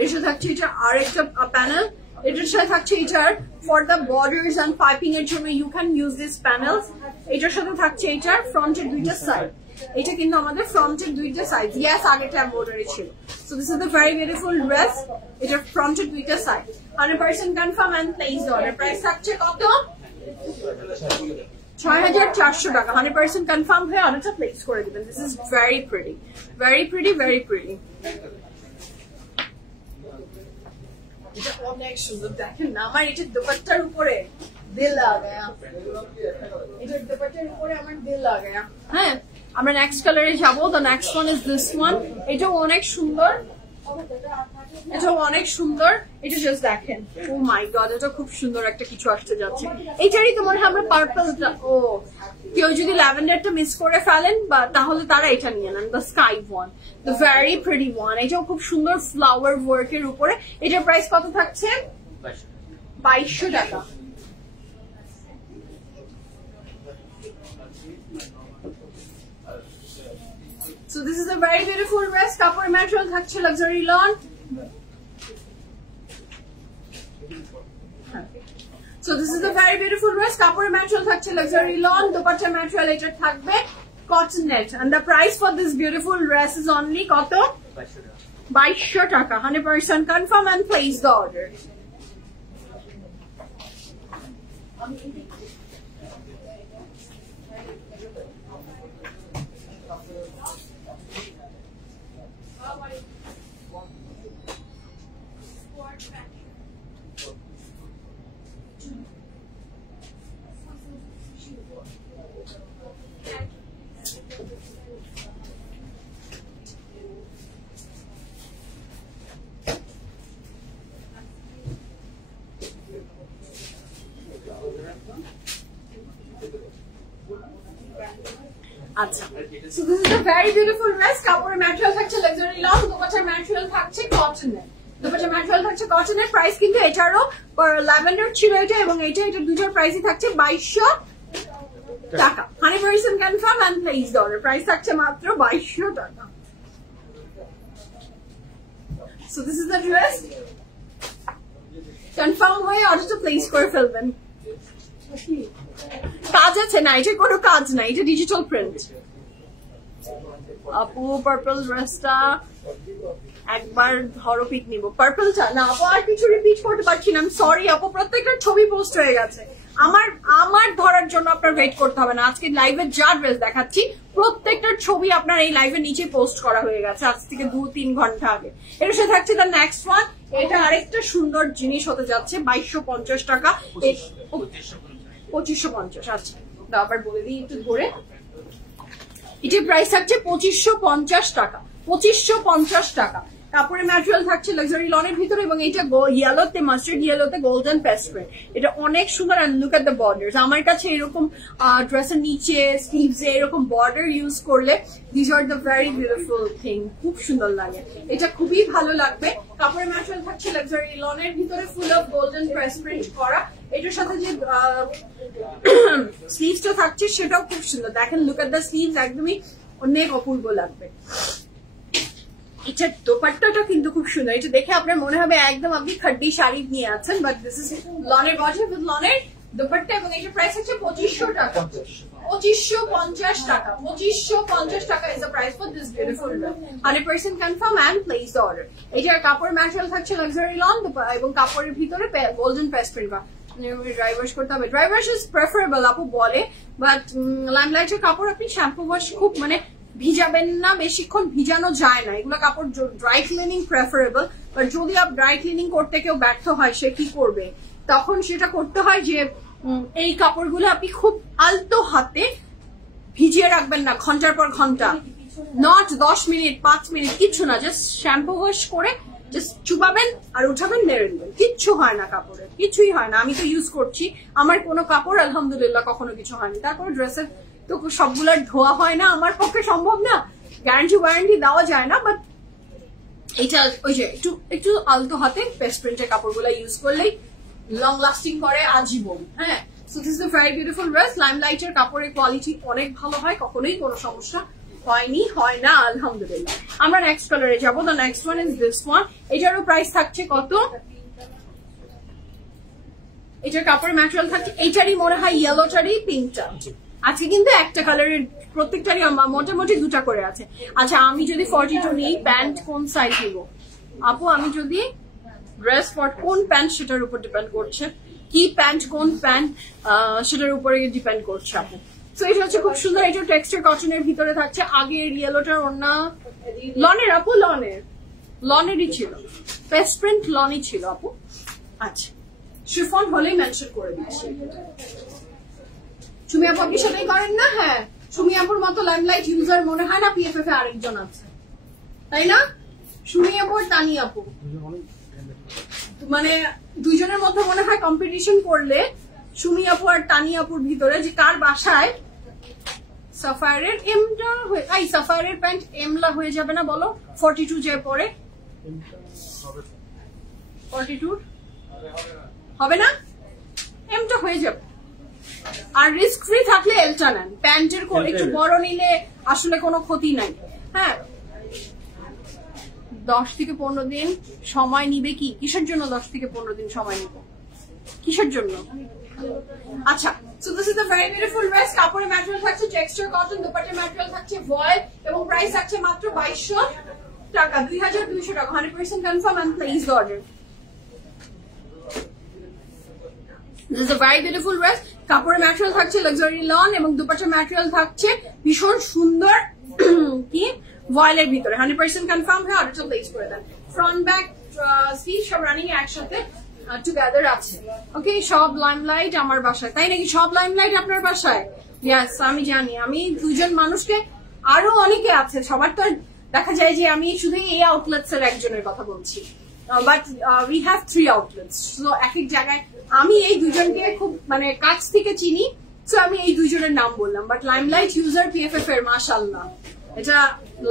এর সাথে থাকছে এটা আরেকটা প্যানেল, এটার সাথে থাকছে এটার for the borders and piping এর জন্য you can use this panels. এটার সাথে থাকছে এটার ফ্রন্টের দুইটা সাইড, এটা কিন্তু আমাদের ফ্রন্টের দুইটা সাইড, ইয়েস আগেটা এমব্রয়ডারি ছিল। So this is the very beautiful dress. এটার ফ্রন্টের দুইটা side 100% confirm and place order. Price থাকছে কত? 6400 টাকা। 100% কনফার্ম হয়ে অর্ডারটা প্লেস করে দিবেন। This is very pretty, very pretty, very pretty. এটা অনেক সুন্দর, দেখেন না, আমার এটার দোপাট্টার উপরে দিল আ গয়া, এটার দোপাট্টার উপরে আমার দিল আ গয়া। হ্যাঁ, আমরা নেক্সট কালারে যাবো। The next one is this one. এটাও অনেক সুন্দর, এটাও অনেক সুন্দর। এটা জাস্ট দেখেন, ও মাই গড, এটা খুব সুন্দর একটা কিছু আসতে যাচ্ছে। এইটারই তো মনে হয় আমরা পার্পলটা, ও কেউ যদি ল্যাভেন্ডারটা মিস করে ফেলেন বা তাহলে তারা এটা নিয়ে নেন, the sky one, the very pretty one. এটাও খুব সুন্দর ফ্লাওয়ার ওয়ার্কের উপরে। এটার প্রাইস কত থাকছে? 2200 টাকা। So this is a very beautiful dress. কাপড় ম্যাটেরিয়াল থাকছে luxury loan. So this is a very beautiful dress. কাপড় ম্যাটেরিয়াল থাকছে লাক্সারি লন, দোপাট্টা ম্যাটেরিয়াল এটা থাকবে cotton net, and the price for this beautiful dress is only কত? 2200 টাকা। 100% confirm and place the order. আচ্ছা, so this is a very beautiful dress. কাপড়ের ম্যাটেরিয়াল থাকছে লাক্সারি লং, দোপাট্টার ম্যাটেরিয়াল থাকছে কটনের, দোপাট্টার ম্যাটেরিয়াল থাকছে কটনের। প্রাইস কিন্তু এটারও ল্যাভেন্ডার ছিল এটা এবং এটা দুটোর প্রাইসই থাকছে 2200 টাকা। 100% confirm and place the order. Price থাকছে মাত্র 2200 টাকা। So this is the dress. Confirm হয়ে অর্ডারটা প্লেস করে ফেলবেন। কাজ আছে না, এটা কোনো কাজ না, এটা ডিজিটাল প্রিন্ট। আপু পার্পল ড্রেসটা একবার ধরো পিক নিব। পার্পলটা না আপু, আর কিছু রিপিট করতে পারছি না, সরি আপু, প্রত্যেকটা ছবি পোস্ট হয়ে গেছে। আমার ধরার জন্য আপনার ওয়েট করতে হবে না। আজকে লাইভে যা ড্রেস দেখাচ্ছি প্রত্যেকটার ছবি আপনার এই লাইভের নিচে পোস্ট করা হয়ে গেছে আজ থেকে 2-3 ঘন্টা আগে। এর সাথে থাকছে তার নেক্সট ওয়ান। এটা আরেকটা সুন্দর জিনিস হতে যাচ্ছে, 2250 টাকা, 2550। আচ্ছা আবার বলে দিই একটু ধরে, এটির প্রাইস থাকছে 2550 টাকা। 2550 টাকা। কাপড়ের ম্যাটেরিয়াল থাকছে লাক্সারি লনের ভিতরে, এবং এটা ইয়েলোতে, মাস্টার্ড ইয়েলোতে গোল্ডেন পেস্ট্রি। এটা অনেক সুন্দর। And look at the borders. আমার কাছে এরকম ড্রেসের নিচে স্লিভস এ এরকম বর্ডার ইউজ করলে this are the very beautiful thing, খুব সুন্দর লাগে। এটা খুবই ভালো লাগবে। কাপড়ের ম্যাটেরিয়াল থাকছে লাক্সারি লনের ভিতরে, full of golden press print করা। এটার সাথে যে স্লিভসটা থাকছে সেটাও খুব সুন্দর। দেখেন, লুক এট দ্য স্লিভস, একদমই অনেক অপূর্ব লাগবে। এটার দোপাট্টাটা কিন্তু খুব সুন্দর। এটা দেখে আপনার মনে হবে একদম আপনি খাড্ডি শাড়ি নিয়ে আছেন, বাট দিস ইজ লনের বডি উইথ লনের দোপাট্টা, এবং এটার প্রাইস হচ্ছে 2500 টাকা, 2550 টাকা, 2550 টাকা is the price for this beautiful dress. 100% confirm and place order. এটার কাপড় ম্যাটেরিয়াল থাকছে লাক্সারি লন, এবং কাপড়ের ভিতরে গোল্ডেন পেস্ট প্রিন্ট করা। ড্রাই ওয়াশ করতে হবে, ড্রাই ওয়াশ ইজ প্রেফারেবল আপু বলে, বাট লাইমলাইটের কাপড় আপনি শ্যাম্পু ওয়াশ খুব মানে ভিজাবেন না, বেশিক্ষণ ভিজানো যায় না। এগুলো কাপড় ড্রাই ক্লিনিং প্রেফারেবল, বাট যদি আপনি ড্রাই ক্লিনিং করতে কেউ ব্যর্থ হয়, সে কি করবে? তখন সেটা করতে হয় যে এই কাপড়গুলো আপনি খুব আলতো হাতে ভিজিয়ে রাখবেন না ঘন্টার পর ঘন্টা, নট 10 মিনিট 5 মিনিট, কিচ্ছু না, জাস্ট শ্যাম্পু ওয়াশ করে জাস্ট চুপাবেন আর উঠাবেন, নেড়ে দিবেন, কিচ্ছু হয় না কাপড়ের, কিছুই হয় না। আমি তো ইউজ করছি, আমার কোনো কাপড় আলহামদুলিল্লাহ কখনো কিছু হয়নি। তারপরে ড্রেসের তো সবগুলার ধোয়া হয় না, আমার পক্ষে সম্ভব না, গ্যারান্টি ওয়ারেন্টি দেওয়া যায় না, বাট এটা ওই যে একটু আলতো হাতে পেস্ট প্রিন্টের কাপড়গুলো ইউজ করলেই লং লাস্টিং করে আজীবন। হ্যাঁ, so this is a very beautiful dress. লাইমলাইটের কাপড়ের কোয়ালিটি অনেক ভালো হয়, কখনোই কোনো সমস্যা হয়নি, হয় না আলহামদুলিল্লাহ। আমরা নেক্সট কালারে যাবো। The next one is this one. এটারও প্রাইস থাকছে কত? এটার কাপড়ের ম্যাটেরিয়াল থাকছে, এইটারই মনে হয় ইয়েলোটারই পিঙ্কটা। আজকে কিন্তু একটা কালারের প্রত্যেকটারই মোটামুটি দুটা করে আছে। আচ্ছা, আমি যদি 42 নিই, প্যান্ট কোন সাইজ নিব আপু? আমি যদি ড্রেস কোন প্যান্ট সেটার উপর ডিপেন্ড করছে, কি প্যান্ট কোন প্যান্ট সেটার উপরে ডিপেন্ড করছে আপু। তো এটা হচ্ছে খুব সুন্দর। এটা টেক্সচার কটনের ভিতরে থাকছে। আগের ইয়েলোটার ওড়না লনের আপু, লনেরই ছিল, পেস্ট প্রিন্ট লনই ছিল আপু। আচ্ছা, শিফন হলেই মেনশন করে দিচ্ছি। সুমি আপু আপনি সেটাই করেন না? হ্যাঁ, সুমি আপুর মতো লাইমলাইট ইউজার মনে হয় না পিএফএফ এ আরেকজন আছে, তাই না? সুমি আপু আর তানি আপু, মানে দুইজনের মধ্যে মনে হয় কম্পিটিশন করলে সুমি আপু আর তানি আপুর ভিতরে যে কার বাসায় সাফায়ারের এমটা, সাফায়ারের প্যান্ট এমলা হয়ে যাবে না বলো? 42 যে পরে 42 হবে না, এমটা হয়ে যাবে। আর রিস্ক ফ্রি থাকলে এলটা নেন, প্যান্টের একটু বড় নিলে আসলে কোনো ক্ষতি নাই। হ্যাঁ, 10 থেকে 15 দিন সময় নিবে। কিসের জন্য 10 থেকে 15 দিন সময় নিব? কিসের জন্য? আচ্ছা, so this is the very beautiful dress. কাপড়ের ম্যাটেরিয়াল থাকছে টেক্সচার কটন, দোপাট্টার ম্যাটেরিয়াল থাকছে ভয়েল, এবং প্রাইস থাকছে মাত্র 2200 টাকা, 2200 টাকা। 100% confirm and place order. This is a very beautiful dress. কাপড়ের ম্যাটেরিয়াল থাকছে লাক্সারি লন, এবং দুপাট্টার ম্যাটেরিয়াল থাকছে ভীষণ সুন্দর কি ভয়েলের ভিতরে। 100% কনফার্ম হয়ে অর্ডারটা প্লেস করে দেন। ফ্রন্ট ব্যাক স্লিভ সব রানিং একসাথে টুগেদার আছে। ওকে, সব লাইমলাইট আমার বাসায়, তাই নাকি? সব লাইমলাইট আপনার বাসায়? ইয়েস, আমি জানি। আমি দুজন মানুষকে, আরো অনেকে আছে, সবার তো দেখা যায় যে আমি শুধু এই আউটলেটস এর একজনের কথা বলছি, but we have 3 outlets. So এক এক জায়গায় আমি এই দুজনকে খুব মানে কাছ থেকে চিনি, সো আমি এই দুজনের নাম বললাম। বাট লাইমলাইট ইউজার পিএফএফ এর মাশাআল্লাহ, এটা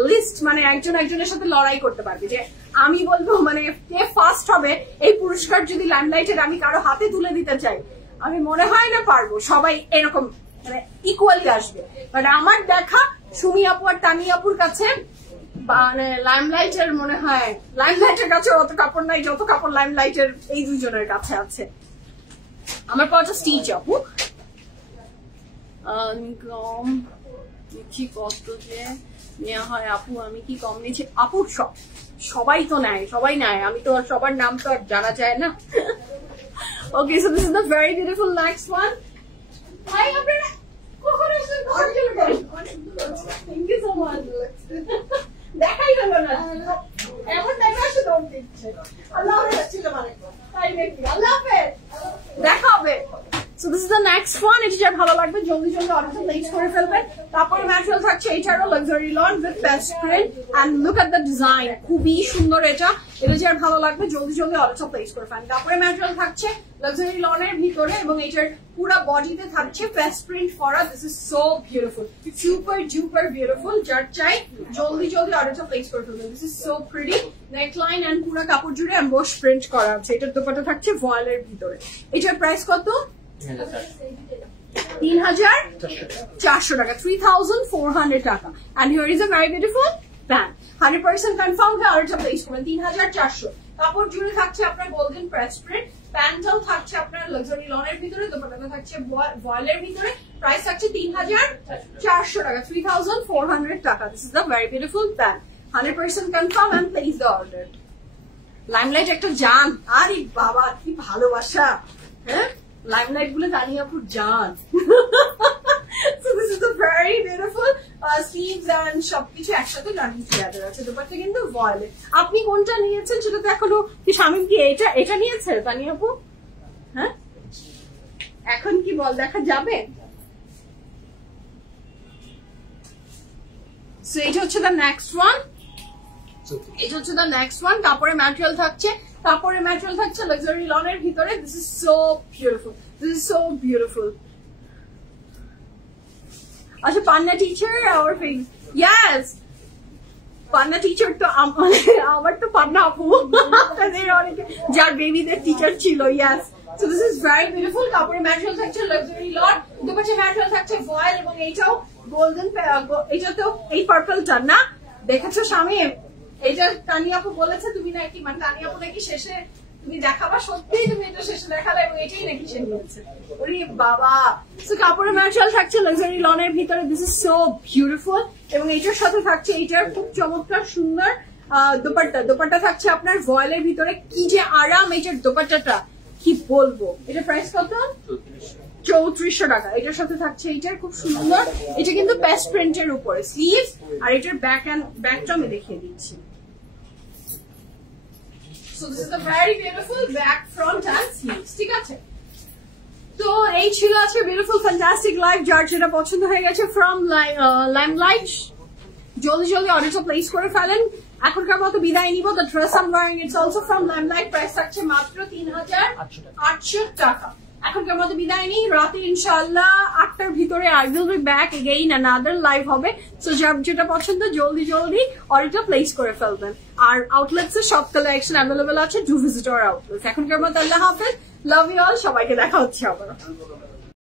লিস্ট মানে একজন একজনের সাথে লড়াই করতে পারবে। যে আমি বলবো মানে কে ফার্স্ট হবে এই পুরস্কার যদি লাইমলাইটের আমি কারো হাতে তুলে দিতে চাই, আমি মনে হয় না পারবো। সবাই এরকম মানে ইকুয়ালি আসবে, বাট আমার দেখা সুমি আপু আর তানি আপুর কাছে মানে লাইমলাইটের মনে হয় লাইমলাইটের কাছে অত কাপড় নাই যত কাপড় লাইমলাইটের এই দুজনের কাছে আছে। আমার পরটা স্টিচ আপু, কম নিচ্ছি কত যে নেওয়া হয় আপু, আমি কি কম নিচ্ছি আপু? সবাই তো নেয়, সবাই নেয়, আমি তো সবার নাম তো আর জানা যায় না। Okay, so this is the very beautiful next one. Hi আপনারা কখন আসলে ঘর চলে গেলেন? Thank you so much. দেখাই হলো না, এমন দেখা আসে দৌড় দিচ্ছে। আল্লাহ হাফেজ। তাই নাকি? আল্লাহ হাফেজ, দেখা হবে। So this is the next one. এটা যা ভালো লাগবে জলদি জলদি অর্ডারটা প্লেস করে ফেলবেন। তারপরে ম্যাটেরিয়াল থাকছে এটারও luxury lawn with paste print and look at the design, খুবই সুন্দর। এটা যার ভালো লাগবে জলদি জলদি অর্ডারটা প্লেস করে ফেলেন। তারপরে ম্যাটেরিয়াল থাকছে লাক্সারি লনের ভিতরে এবং এটার পুরো বডিতে থাকছে পেস্ট প্রিন্ট করা। This is so beautiful, super duper beautiful. যার চাই জলদি জলদি অর্ডারটা প্লেস করে ফেলবেন। This is so pretty, neckline and পুরো কাপড় জুড়ে এমবস প্রিন্ট করা আছে। এটার দোপাট্টা থাকছে ভয়েলের ভিতরে। এটার প্রাইস কত? 3,400 টাকা, 3,400 টাকা। And here is a very beautiful pant, 100% confirm কে অর্ডারটা প্লেস করবেন। 3,400 কাপড় জুড়ে থাকছে আপনার গোল্ডেন প্রেস প্রিন্ট, প্যান্টটাও থাকছে আপনার লাক্সারি লনের ভিতরে, দোপাট্টাটা থাকছে ভয়েলের ভিতরে। প্রাইস থাকছে 3,400 টাকা, 3,400 টাকা। This is the very beautiful pant, 100% confirm and place the order. Limelight একটা জান, আরে বাবা কি ভালোবাসা। হ্যাঁ, লাইমলাইট গুলো তানিয়াপুর জান। So this is the very beautiful sleeves and সবকিছু একসাথে রানিং টুগেদার আছে। দোপাট্টা কিন্তু ভয়েলেট। আপনি কোনটা নিয়েছেন সেটা তো এখনো কি শামিম কি এটা নিয়েছে তানিয়াপু? হ্যাঁ, এখন কি বল দেখা যাবে? সো এটা হচ্ছে দ্য নেক্সট ওয়ান। এটা হচ্ছে দ্য নেক্সট ওয়ান। কাপড়ের ম্যাটেরিয়াল থাকছে লাক্সারি লনের ভিতরে। This is so beautiful, this is so beautiful. আচ্ছা, Panna teacher our face, yes Panna teacher তো আমার তো পান্না আপু তাদের অনেকে যার বেবিদের টিচার ছিল। Yes, so this is very beautiful. কাপড়ের ম্যাটেরিয়াল থাকছে লাক্সারি লন, দুপাশে ম্যাটেরিয়াল থাকছে ভয়েল এবং এইটাও গোল্ডেন। এটাতেও এই পার্পলটা না দেখেছো শামিম? এটা তানিয়াপু বলেছে তুমি নাকি, মানে তানিয়াপু নাকি শেষে তুমি দেখাবা, সত্যি তুমি এটা শেষে দেখালে এবং এটাই নাকি সে নিয়েছে। ওরে বাবা। সো কাপড়ের ম্যাটেরিয়াল থাকছে লাক্সারি লনের ভিতরে। দিস ইজ সো বিউটিফুল এবং এটার সাথে থাকছে এটার খুব চমৎকার সুন্দর দোপাট্টা থাকছে আপনার ভয়েলের ভিতরে। কি যে আরাম এটার দোপাট্টাটা, কি বলবো। এটা প্রাইস কত? 3,400 টাকা। এটার সাথে থাকছে এটার খুব সুন্দর, এটা কিন্তু পেস্ট প্রিন্টের উপরে স্লিভস, আর এটার ব্যাকটা আমি দেখিয়ে দিচ্ছি। So this is the very beautiful back, front and sleeves, ঠিক আছে? তো এই ছিল আজকে বিউটিফুল ফ্যান্টাস্টিক লাইফ। যার যেটা পছন্দ হয়ে গেছে ফ্রম লাইমলাইট জলদি জলদি অর্ডারটা প্লেস করে ফেলেন। এখনকার মতো বিদায় নিব। The dress I am wearing it's also from Limelight. Price থাকছে মাত্র 3,800 টাকা। এখনকার মতো বিদায় নিই। রাতে ইনশাআল্লাহ 8টার ভিতরে I will be back again, another live হবে। সো যার যেটা পছন্দ জলদি জলদি অর্ডারটা প্লেস করে ফেলবেন। আর আউটলেটস এর সব কালেকশন অ্যাভেলেবল আছে, ডু ভিজিট আওয়ার আউটলেটস। এখনকার মতো আল্লাহ হাফেজ, লাভ ইউ অল। সবাইকে দেখা হচ্ছে আবার।